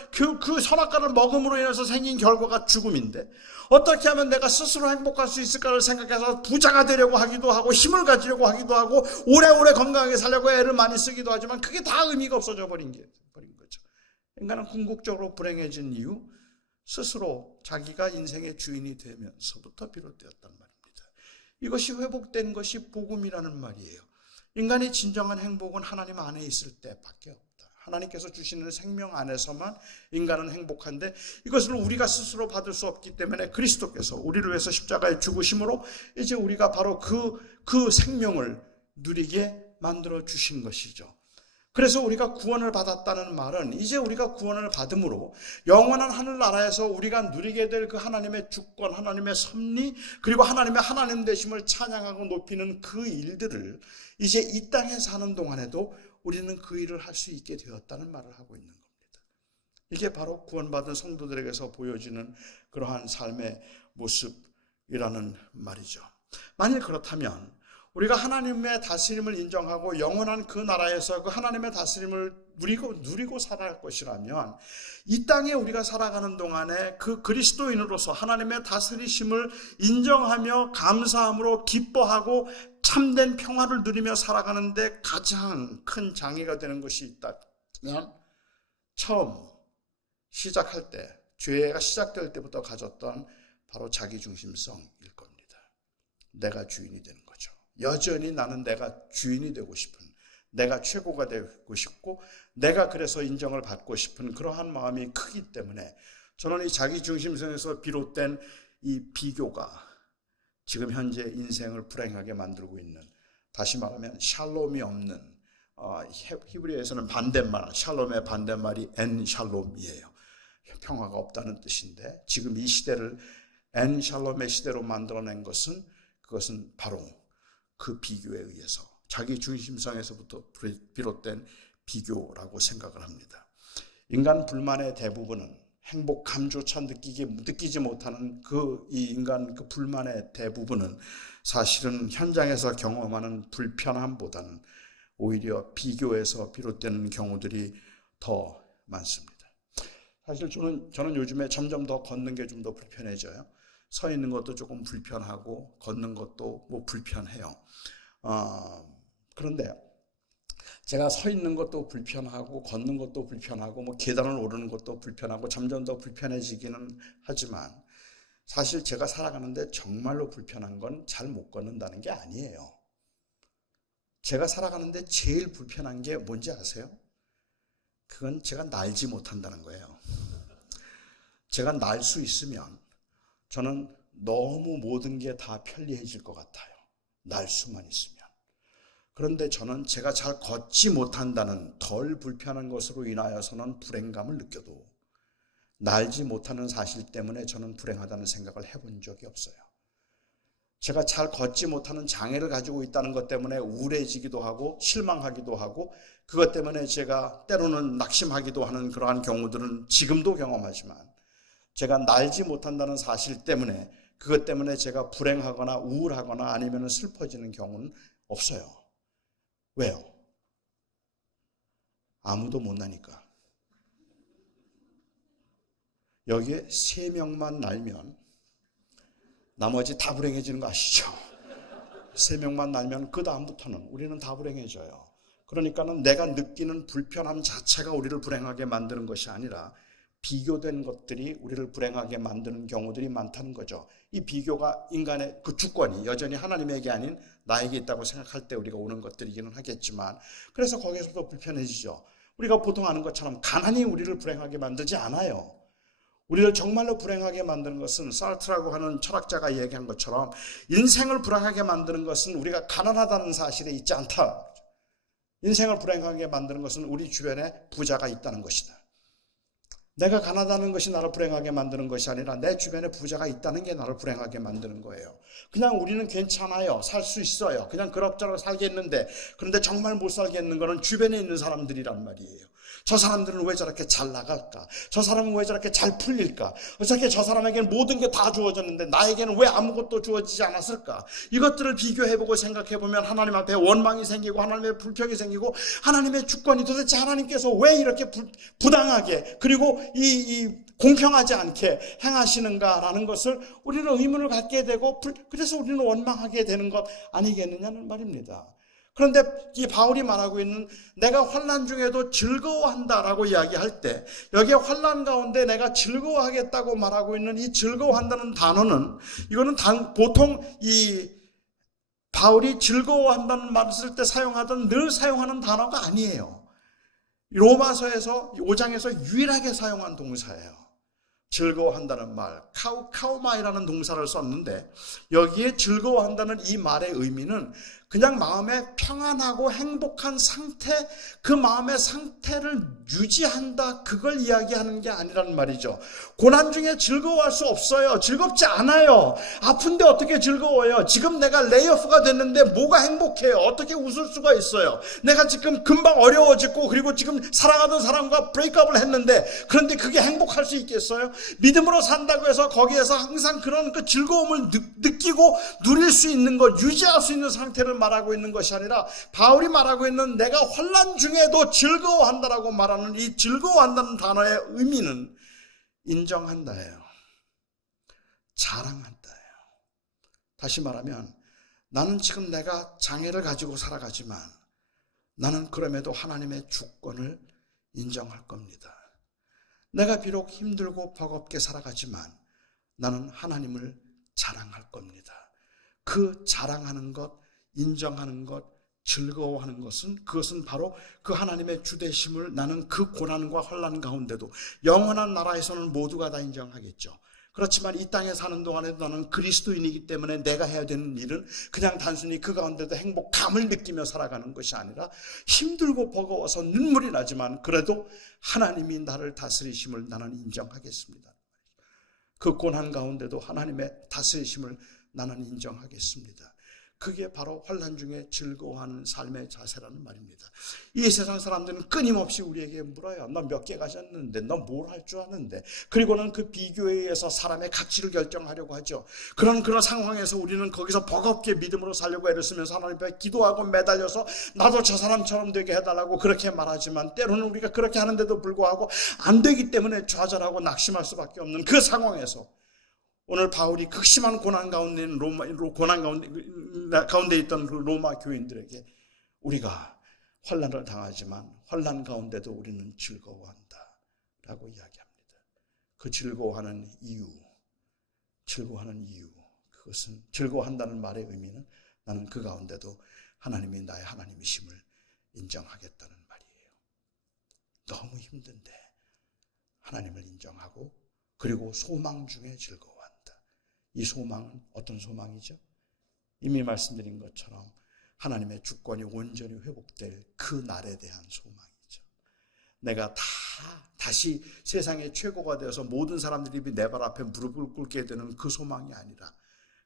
그 선악과를 먹음으로 인해서 생긴 결과가 죽음인데 어떻게 하면 내가 스스로 행복할 수 있을까를 생각해서 부자가 되려고 하기도 하고 힘을 가지려고 하기도 하고 오래오래 건강하게 살려고 애를 많이 쓰기도 하지만 그게 다 의미가 없어져 버린 거죠. 인간은 궁극적으로 불행해진 이유 스스로 자기가 인생의 주인이 되면서부터 비롯되었단 말입니다. 이것이 회복된 것이 복음이라는 말이에요. 인간의 진정한 행복은 하나님 안에 있을 때밖에 없다. 하나님께서 주시는 생명 안에서만 인간은 행복한데 이것을 우리가 스스로 받을 수 없기 때문에 그리스도께서 우리를 위해서 십자가에 죽으심으로 이제 우리가 바로 그 생명을 누리게 만들어 주신 것이죠. 그래서 우리가 구원을 받았다는 말은 이제 우리가 구원을 받음으로 영원한 하늘나라에서 우리가 누리게 될 그 하나님의 주권, 하나님의 섭리, 그리고 하나님의 하나님 되심을 찬양하고 높이는 그 일들을 이제 이 땅에 사는 동안에도 우리는 그 일을 할 수 있게 되었다는 말을 하고 있는 겁니다. 이게 바로 구원받은 성도들에게서 보여지는 그러한 삶의 모습이라는 말이죠. 만일 그렇다면 우리가 하나님의 다스림을 인정하고 영원한 그 나라에서 그 하나님의 다스림을 누리고 살아갈 것이라면 이 땅에 우리가 살아가는 동안에 그 그리스도인으로서 하나님의 다스리심을 인정하며 감사함으로 기뻐하고 참된 평화를 누리며 살아가는데 가장 큰 장애가 되는 것이 있다면 처음 시작할 때, 죄가 시작될 때부터 가졌던 바로 자기중심성일 겁니다. 내가 주인이 되는 거죠. 여전히 나는 내가 주인이 되고 싶은, 내가 최고가 되고 싶고 내가 그래서 인정을 받고 싶은 그러한 마음이 크기 때문에 저는 이 자기중심성에서 비롯된 이 비교가 지금 현재 인생을 불행하게 만들고 있는, 다시 말하면 샬롬이 없는, 히브리어에서는 반대말, 샬롬의 반대말이 엔샬롬이에요. 평화가 없다는 뜻인데 지금 이 시대를 엔샬롬의 시대로 만들어낸 것은 그것은 바로 그 비교에 의해서 자기 중심성에서부터 비롯된 비교라고 생각을 합니다. 인간 불만의 대부분은 행복감조차 느끼지 못하는 이 인간 그 불만의 대부분은 사실은 현장에서 경험하는 불편함보다는 오히려 비교에서 비롯되는 경우들이 더 많습니다. 사실 저는 요즘에 점점 더 걷는 게 좀 더 불편해져요. 서 있는 것도 조금 불편하고 걷는 것도 뭐 불편해요. 그런데 제가 서 있는 것도 불편하고 걷는 것도 불편하고 뭐 계단을 오르는 것도 불편하고 점점 더 불편해지기는 하지만 사실 제가 살아가는데 정말로 불편한 건 잘 못 걷는다는 게 아니에요. 제가 살아가는데 제일 불편한 게 뭔지 아세요? 그건 제가 날지 못한다는 거예요. 제가 날 수 있으면 저는 너무 모든 게 다 편리해질 것 같아요. 날 수만 있으면. 그런데 저는 제가 잘 걷지 못한다는 덜 불편한 것으로 인하여서는 불행감을 느껴도 날지 못하는 사실 때문에 저는 불행하다는 생각을 해본 적이 없어요. 제가 잘 걷지 못하는 장애를 가지고 있다는 것 때문에 우울해지기도 하고 실망하기도 하고 그것 때문에 제가 때로는 낙심하기도 하는 그러한 경우들은 지금도 경험하지만 제가 날지 못한다는 사실 때문에 그것 때문에 제가 불행하거나 우울하거나 아니면 슬퍼지는 경우는 없어요. 왜요? 아무도 못 나니까. 여기에 3명만 날면 나머지 다 불행해지는 거 아시죠? 3명만 날면 그 다음부터는 우리는 다 불행해져요. 그러니까는 내가 느끼는 불편함 자체가 우리를 불행하게 만드는 것이 아니라 비교된 것들이 우리를 불행하게 만드는 경우들이 많다는 거죠. 이 비교가 인간의 그 주권이 여전히 하나님에게 아닌 나에게 있다고 생각할 때 우리가 오는 것들이기는 하겠지만 그래서 거기서도 불편해지죠. 우리가 보통 아는 것처럼 가난이 우리를 불행하게 만들지 않아요. 우리를 정말로 불행하게 만드는 것은 사르트라고 하는 철학자가 얘기한 것처럼 인생을 불행하게 만드는 것은 우리가 가난하다는 사실에 있지 않다. 인생을 불행하게 만드는 것은 우리 주변에 부자가 있다는 것이다. 내가 가난하다는 것이 나를 불행하게 만드는 것이 아니라 내 주변에 부자가 있다는 게 나를 불행하게 만드는 거예요. 그냥 우리는 괜찮아요. 살 수 있어요. 그냥 그럭저럭 살겠는데, 그런데 정말 못 살겠는 거는 주변에 있는 사람들이란 말이에요. 저 사람들은 왜 저렇게 잘 나갈까? 저 사람은 왜 저렇게 잘 풀릴까? 어떻게 저 사람에게는 모든 게 다 주어졌는데 나에게는 왜 아무것도 주어지지 않았을까? 이것들을 비교해보고 생각해보면 하나님 앞에 원망이 생기고 하나님의 불평이 생기고 하나님의 주권이 도대체 하나님께서 왜 이렇게 부당하게 그리고 이 공평하지 않게 행하시는가라는 것을 우리는 의문을 갖게 되고 그래서 우리는 원망하게 되는 것 아니겠느냐는 말입니다. 그런데 이 바울이 말하고 있는 내가 환난 중에도 즐거워한다라고 이야기할 때 여기에 환난 가운데 내가 즐거워하겠다고 말하고 있는 이 즐거워한다는 단어는 이거는 보통 이 바울이 즐거워한다는 말을 쓸 때 사용하던 늘 사용하는 단어가 아니에요. 로마서에서 5장에서 유일하게 사용한 동사예요. 즐거워한다는 말, 카우마이라는 동사를 썼는데 여기에 즐거워한다는 이 말의 의미는 그냥 마음에 평안하고 행복한 상태, 그 마음의 상태를 유지한다, 그걸 이야기하는 게 아니란 말이죠. 고난 중에 즐거워할 수 없어요. 즐겁지 않아요. 아픈데 어떻게 즐거워요? 지금 내가 레이오프가 됐는데 뭐가 행복해요? 어떻게 웃을 수가 있어요? 내가 지금 금방 어려워졌고 그리고 지금 사랑하던 사람과 브레이크업을 했는데 그런데 그게 행복할 수 있겠어요? 믿음으로 산다고 해서 거기에서 항상 그런 그 즐거움을 느끼고 누릴 수 있는 것, 유지할 수 있는 상태를 말하고 있는 것이 아니라 바울이 말하고 있는 내가 환난 중에도 즐거워한다라고 말하는 이 즐거워한다는 단어의 의미는 인정한다예요. 자랑한다예요. 다시 말하면 나는 지금 내가 장애를 가지고 살아가지만 나는 그럼에도 하나님의 주권을 인정할 겁니다. 내가 비록 힘들고 버겁게 살아가지만 나는 하나님을 자랑할 겁니다. 그 자랑하는 것, 인정하는 것, 즐거워하는 것은 그것은 바로 그 하나님의 주되심을 나는 그 고난과 환난 가운데도 영원한 나라에서는 모두가 다 인정하겠죠. 그렇지만 이 땅에 사는 동안에도 나는 그리스도인이기 때문에 내가 해야 되는 일은 그냥 단순히 그 가운데도 행복감을 느끼며 살아가는 것이 아니라 힘들고 버거워서 눈물이 나지만 그래도 하나님이 나를 다스리심을 나는 인정하겠습니다. 그 고난 가운데도 하나님의 다스리심을 나는 인정하겠습니다. 그게 바로 환난 중에 즐거워하는 삶의 자세라는 말입니다. 이 세상 사람들은 끊임없이 우리에게 물어요. 너 몇 개 가졌는데? 너 뭘 할 줄 아는데? 그리고는 그 비교에 의해서 사람의 가치를 결정하려고 하죠. 그런 상황에서 우리는 거기서 버겁게 믿음으로 살려고 애를 쓰면서 하나님 앞에 기도하고 매달려서 나도 저 사람처럼 되게 해달라고 그렇게 말하지만 때로는 우리가 그렇게 하는데도 불구하고 안 되기 때문에 좌절하고 낙심할 수밖에 없는 그 상황에서 오늘 바울이 극심한 고난 가운데 있는 가운데 있던 그 로마 교인들에게 우리가 환난을 당하지만 환난 가운데도 우리는 즐거워한다라고 이야기합니다. 그 즐거워하는 이유, 그것은 즐거워한다는 말의 의미는 나는 그 가운데도 하나님이 나의 하나님이심을 인정하겠다는 말이에요. 너무 힘든데 하나님을 인정하고 그리고 소망 중에 즐거워한다. 이 소망은 어떤 소망이죠? 이미 말씀드린 것처럼 하나님의 주권이 온전히 회복될 그 날에 대한 소망이죠. 내가 다시 세상의 최고가 되어서 모든 사람들이 내 발 앞에 무릎을 꿇게 되는 그 소망이 아니라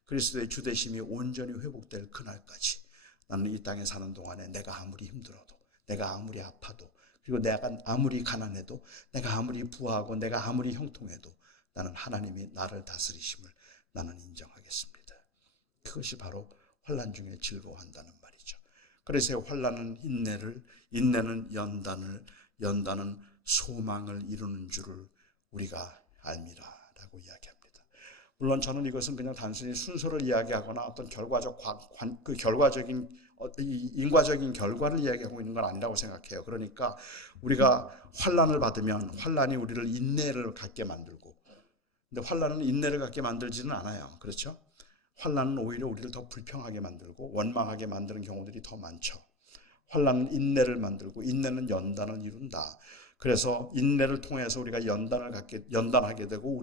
그리스도의 주되심이 온전히 회복될 그날까지 나는 이 땅에 사는 동안에 내가 아무리 힘들어도 내가 아무리 아파도 그리고 내가 아무리 가난해도 내가 아무리 부하고 내가 아무리 형통해도 나는 하나님이 나를 다스리심을 나는 인정하겠습니다. 그것이 바로 환난 중에 즐거워한다는 말이죠. 그래서 환난은 인내는 연단은 소망을 이루는 줄을 우리가 알미라라고 이야기합니다. 물론 저는 이것은 그냥 단순히 순서를 이야기하거나 어떤 결과적인 인과적인 결과를 이야기하고 있는 건 아니라고 생각해요. 그러니까 우리가 환난을 받으면 환난이 우리를 인내를 갖게 만들고 근데 환난은 인내를 갖게 만들지는 않아요. 그렇죠? 환난은 오히려 우리를 더 불평하게 만들고 원망하게 만드는 경우들이 더 많죠. 환난은 인내를 만들고 인내는 연단을 이룬다. 그래서 인내를 통해서 우리가 연단하게 되고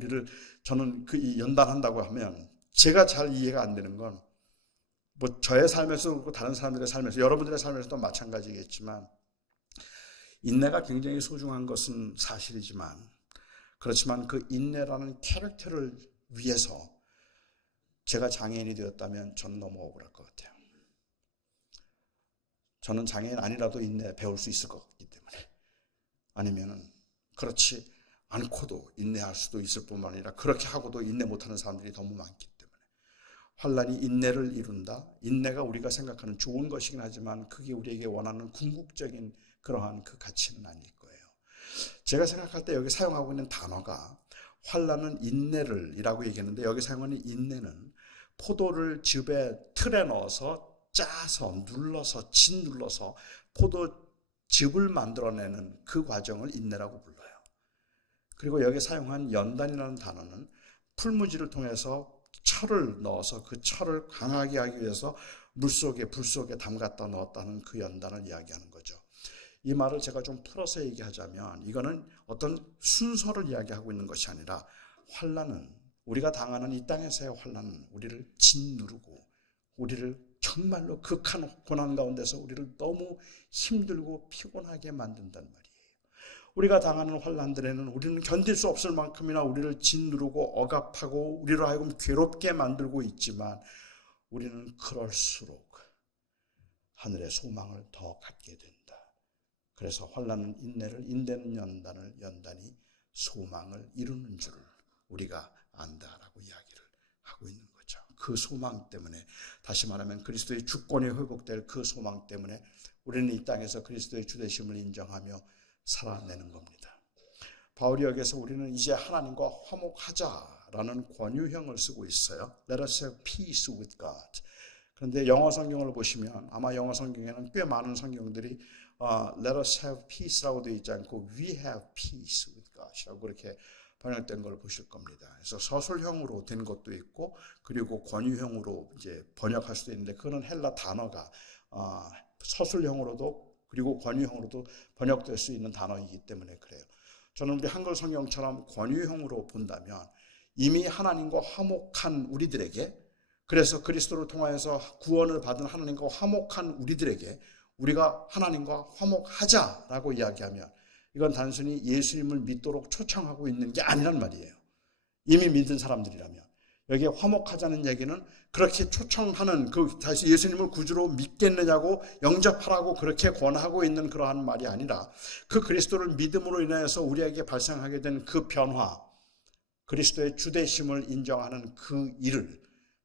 저는 그 연단한다고 하면 제가 잘 이해가 안 되는 건 뭐 저의 삶에서도 그렇고 다른 사람들의 삶에서 여러분들의 삶에서도 마찬가지겠지만 인내가 굉장히 소중한 것은 사실이지만 그렇지만 그 인내라는 캐릭터를 위해서 제가 장애인이 되었다면 저는 너무 억울할 것 같아요. 저는 장애인 아니라도 인내 배울 수 있을 것 같기 때문에. 아니면은 그렇지 않고도 인내할 수도 있을 뿐만 아니라 그렇게 하고도 인내 못하는 사람들이 너무 많기 때문에. 환난이 인내를 이룬다. 인내가 우리가 생각하는 좋은 것이긴 하지만 그게 우리에게 원하는 궁극적인 그러한 그 가치는 아닐 거예요. 제가 생각할 때 여기 사용하고 있는 단어가 환난은 인내를 이라고 얘기했는데 여기 사용하는 인내는 포도를 즙에 틀에 넣어서 짜서 눌러서 짓눌러서 포도즙을 만들어내는 그 과정을 인내라고 불러요. 그리고 여기 사용한 연단이라는 단어는 풀무지를 통해서 철을 넣어서 그 철을 강하게 하기 위해서 물속에 불 속에 담갔다 넣었다는 그 연단을 이야기하는 거죠. 이 말을 제가 좀 풀어서 얘기하자면 이거는 어떤 순서를 이야기하고 있는 것이 아니라 환난은 우리가 당하는 이 땅에서의 환난은 우리를 짓누르고 우리를 정말로 극한 고난 가운데서 우리를 너무 힘들고 피곤하게 만든단 말이에요. 우리가 당하는 환난들에는 우리는 견딜 수 없을 만큼이나 우리를 짓누르고 억압하고 우리로 하여금 괴롭게 만들고 있지만 우리는 그럴수록 하늘의 소망을 더 갖게 된다. 그래서 환난은 인내를, 인내는 연단을, 연단이 소망을 이루는 줄을 우리가 안다라고 이야기를 하고 있는 거죠. 그 소망 때문에, 다시 말하면 그리스도의 주권이 회복될 그 소망 때문에 우리는 이 땅에서 그리스도의 주되심을 인정하며 살아내는 겁니다. 바울이 여기서 우리는 이제 하나님과 화목하자라는 권유형을 쓰고 있어요. Let us have peace with God. 그런데 영어 성경을 보시면 아마 영어 성경에는 꽤 많은 성경들이 Let us have peace라고 되어 있지 않고 We have peace with God이라고 그렇게 번역된 걸 보실 겁니다. 그래서 서술형으로 된 것도 있고 그리고 권유형으로 이제 번역할 수도 있는데 그거는 헬라 단어가 서술형으로도 그리고 권유형으로도 번역될 수 있는 단어이기 때문에 그래요. 저는 우리 한글 성경처럼 권유형으로 본다면 이미 하나님과 화목한 우리들에게, 그래서 그리스도를 통하여서 구원을 받은 하나님과 화목한 우리들에게 우리가 하나님과 화목하자라고 이야기하면 이건 단순히 예수님을 믿도록 초청하고 있는 게 아니란 말이에요. 이미 믿은 사람들이라면. 여기에 화목하자는 얘기는 그렇게 초청하는 다시 예수님을 구주로 믿겠느냐고 영접하라고 그렇게 권하고 있는 그러한 말이 아니라 그 그리스도를 믿음으로 인하여서 우리에게 발생하게 된 그 변화, 그리스도의 주되심을 인정하는 그 일을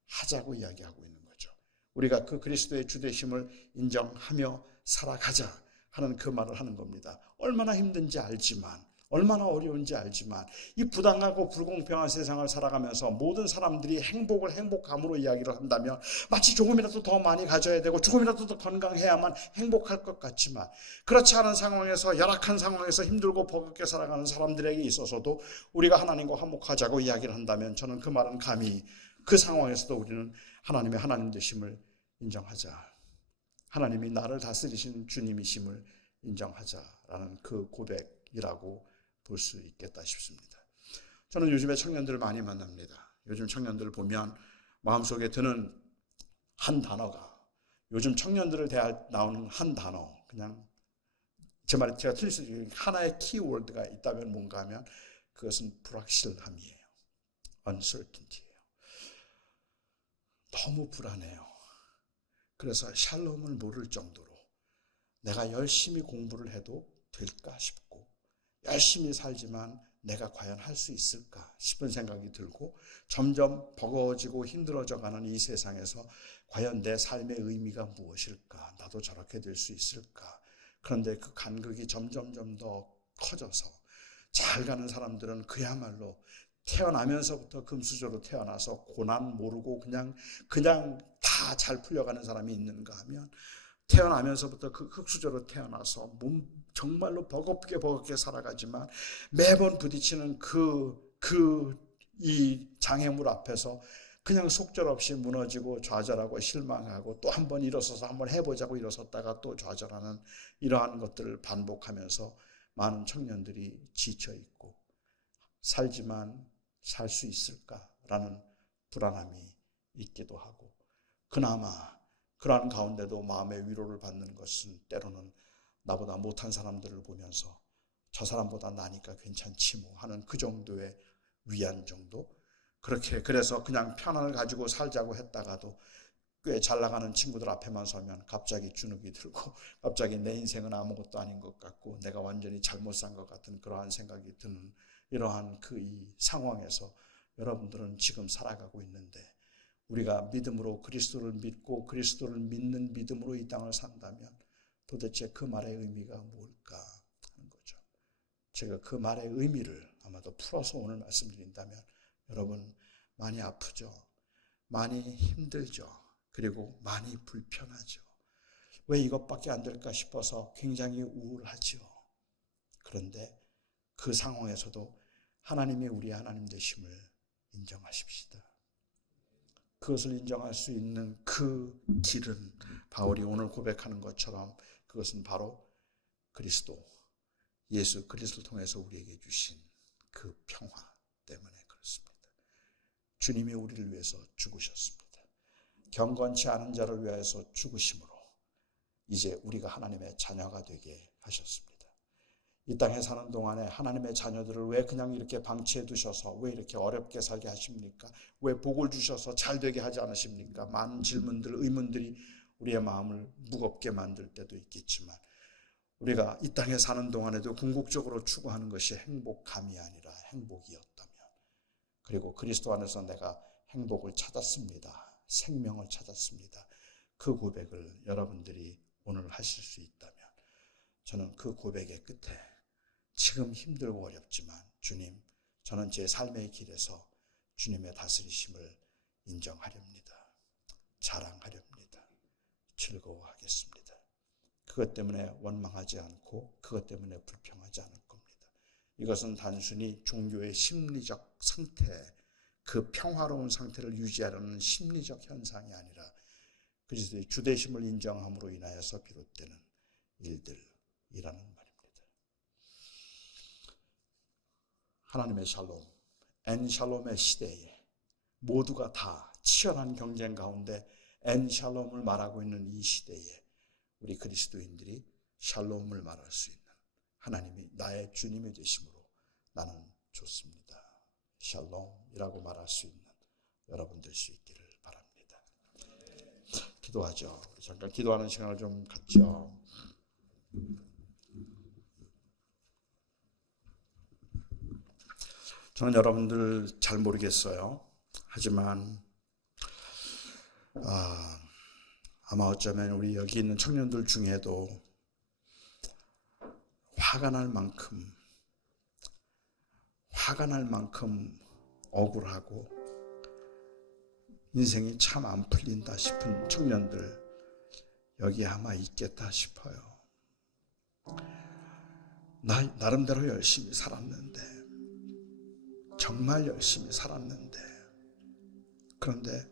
하자고 이야기하고 있는 거죠. 우리가 그 그리스도의 주되심을 인정하며 살아가자 하는 그 말을 하는 겁니다. 얼마나 힘든지 알지만, 얼마나 어려운지 알지만 이 부당하고 불공평한 세상을 살아가면서 모든 사람들이 행복을 행복함으로 이야기를 한다면 마치 조금이라도 더 많이 가져야 되고 조금이라도 더 건강해야만 행복할 것 같지만 그렇지 않은 상황에서, 열악한 상황에서 힘들고 버겁게 살아가는 사람들에게 있어서도 우리가 하나님과 화목하자고 이야기를 한다면 저는 그 말은 감히 그 상황에서도 우리는 하나님의 하나님 되심을 인정하자, 하나님이 나를 다스리신 주님이심을 인정하자라는 그 고백이라고 볼 수 있겠다 싶습니다. 저는 요즘에 청년들을 많이 만납니다. 요즘 청년들을 보면 마음속에 드는 한 단어가, 요즘 청년들을 대할 나오는 한 단어, 그냥 제 말이 제가 틀릴 수 있는 하나의 키워드가 있다면 뭔가 하면 그것은 불확실함이에요. uncertainty예요. 너무 불안해요. 그래서 샬롬을 모를 정도로 내가 열심히 공부를 해도 될까 싶고 열심히 살지만 내가 과연 할 수 있을까 싶은 생각이 들고 점점 버거워지고 힘들어져가는 이 세상에서 과연 내 삶의 의미가 무엇일까? 나도 저렇게 될 수 있을까? 그런데 그 간극이 점점점 더 커져서 잘 가는 사람들은 그야말로 태어나면서부터 금수저로 태어나서 고난 모르고 그냥 다 잘 풀려가는 사람이 있는가 하면 태어나면서부터 그 흙수저로 태어나서 정말로 버겁게 살아가지만 매번 부딪히는 이 장애물 앞에서 그냥 속절없이 무너지고 좌절하고 실망하고 또 한 번 일어서서 한번 해보자고 일어섰다가 또 좌절하는 이러한 것들을 반복하면서 많은 청년들이 지쳐있고 살지만 살 수 있을까라는 불안함이 있기도 하고, 그나마 그러한 가운데도 마음의 위로를 받는 것은 때로는 나보다 못한 사람들을 보면서 저 사람보다 나니까 괜찮지 뭐 하는 그 정도의 위안 정도. 그래서 그냥 편안을 가지고 살자고 했다가도 꽤 잘 나가는 친구들 앞에만 서면 갑자기 주눅이 들고 갑자기 내 인생은 아무것도 아닌 것 같고 내가 완전히 잘못 산 것 같은 그러한 생각이 드는 이러한 이 상황에서 여러분들은 지금 살아가고 있는데, 우리가 믿음으로 그리스도를 믿고 그리스도를 믿는 믿음으로 이 땅을 산다면 도대체 그 말의 의미가 뭘까 하는 거죠. 제가 그 말의 의미를 아마도 풀어서 오늘 말씀드린다면, 여러분 많이 아프죠. 많이 힘들죠. 그리고 많이 불편하죠. 왜 이것밖에 안 될까 싶어서 굉장히 우울하죠. 그런데 그 상황에서도 하나님이 우리 하나님 되심을 인정하십시다. 그것을 인정할 수 있는 그 길은 바울이 오늘 고백하는 것처럼 그것은 바로 그리스도, 예수 그리스도를 통해서 우리에게 주신 그 평화 때문에 그렇습니다. 주님이 우리를 위해서 죽으셨습니다. 경건치 않은 자를 위하여서 죽으심으로 이제 우리가 하나님의 자녀가 되게 하셨습니다. 이 땅에 사는 동안에 하나님의 자녀들을 왜 그냥 이렇게 방치해 두셔서 왜 이렇게 어렵게 살게 하십니까? 왜 복을 주셔서 잘 되게 하지 않으십니까? 많은 질문들, 의문들이 우리의 마음을 무겁게 만들 때도 있겠지만, 우리가 이 땅에 사는 동안에도 궁극적으로 추구하는 것이 행복감이 아니라 행복이었다면, 그리고 그리스도 안에서 내가 행복을 찾았습니다. 생명을 찾았습니다. 그 고백을 여러분들이 오늘 하실 수 있다면, 저는 그 고백의 끝에 지금 힘들고 어렵지만 주님, 저는 제 삶의 길에서 주님의 다스리심을 인정하렵니다. 자랑하렵니다. 즐거워하겠습니다. 그것 때문에 원망하지 않고 그것 때문에 불평하지 않을 겁니다. 이것은 단순히 종교의 심리적 상태, 그 평화로운 상태를 유지하려는 심리적 현상이 아니라 그리스도의 주되심을 인정함으로 인하여서 비롯되는 일들이라는 말입니다. 하나님의 샬롬, 엔샬롬의 시대에 모두가 다 치열한 경쟁 가운데 엔샬롬을 말하고 있는 이 시대에 우리 그리스도인들이 샬롬을 말할 수 있는 하나님이 나의 주님이 되심으로 나는 좋습니다. 샬롬이라고 말할 수 있는 여러분 될 수 있기를 바랍니다. 기도하죠. 잠깐 기도하는 시간을 좀 갖죠. 저는 여러분들 잘 모르겠어요. 하지만 아마 어쩌면 우리 여기 있는 청년들 중에도 화가 날 만큼 억울하고 인생이 참 안 풀린다 싶은 청년들 여기 아마 있겠다 싶어요. 나름대로 열심히 살았는데, 정말 열심히 살았는데, 그런데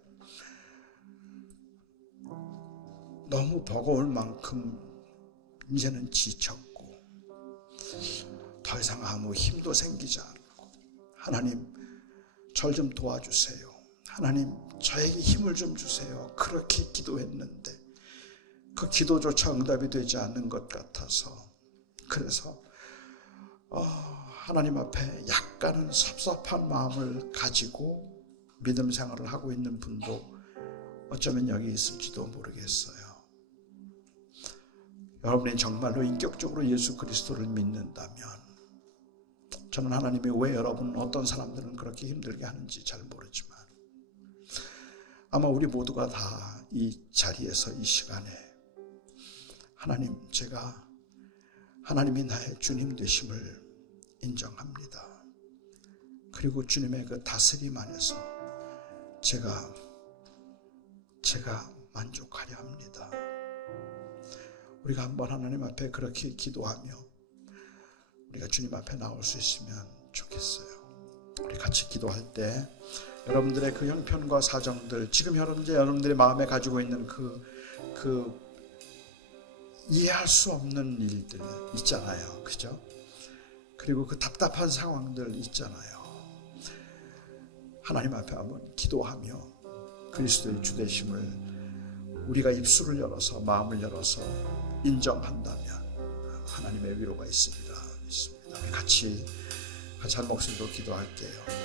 너무 버거울 만큼 이제는 지쳤고 더 이상 아무 힘도 생기지 않고, 하나님 절 좀 도와주세요. 하나님 저에게 힘을 좀 주세요. 그렇게 기도했는데 그 기도조차 응답이 되지 않는 것 같아서, 그래서 하나님 앞에 약간은 섭섭한 마음을 가지고 믿음 생활을 하고 있는 분도 어쩌면 여기 있을지도 모르겠어요. 여러분이 정말로 인격적으로 예수 그리스도를 믿는다면, 저는 하나님이 왜 여러분 어떤 사람들은 그렇게 힘들게 하는지 잘 모르지만 아마 우리 모두가 다 이 자리에서 이 시간에 하나님, 제가 하나님이 나의 주님 되심을 인정합니다. 그리고 주님의 그 다스림 안에서 제가 만족하려 합니다. 우리가 한번 하나님 앞에 그렇게 기도하며 우리가 주님 앞에 나올 수 있으면 좋겠어요. 우리 같이 기도할 때 여러분들의 그 형편과 사정들, 지금 여러분들의 마음에 가지고 있는 그 이해할 수 없는 일들 있잖아요. 그죠? 그리고 그 답답한 상황들 있잖아요. 하나님 앞에 한번 기도하며 그리스도의 주되심을 우리가 입술을 열어서 마음을 열어서 인정한다면 하나님의 위로가 있습니다. 믿습니다. 우리 같이 한 목소리로 기도할게요.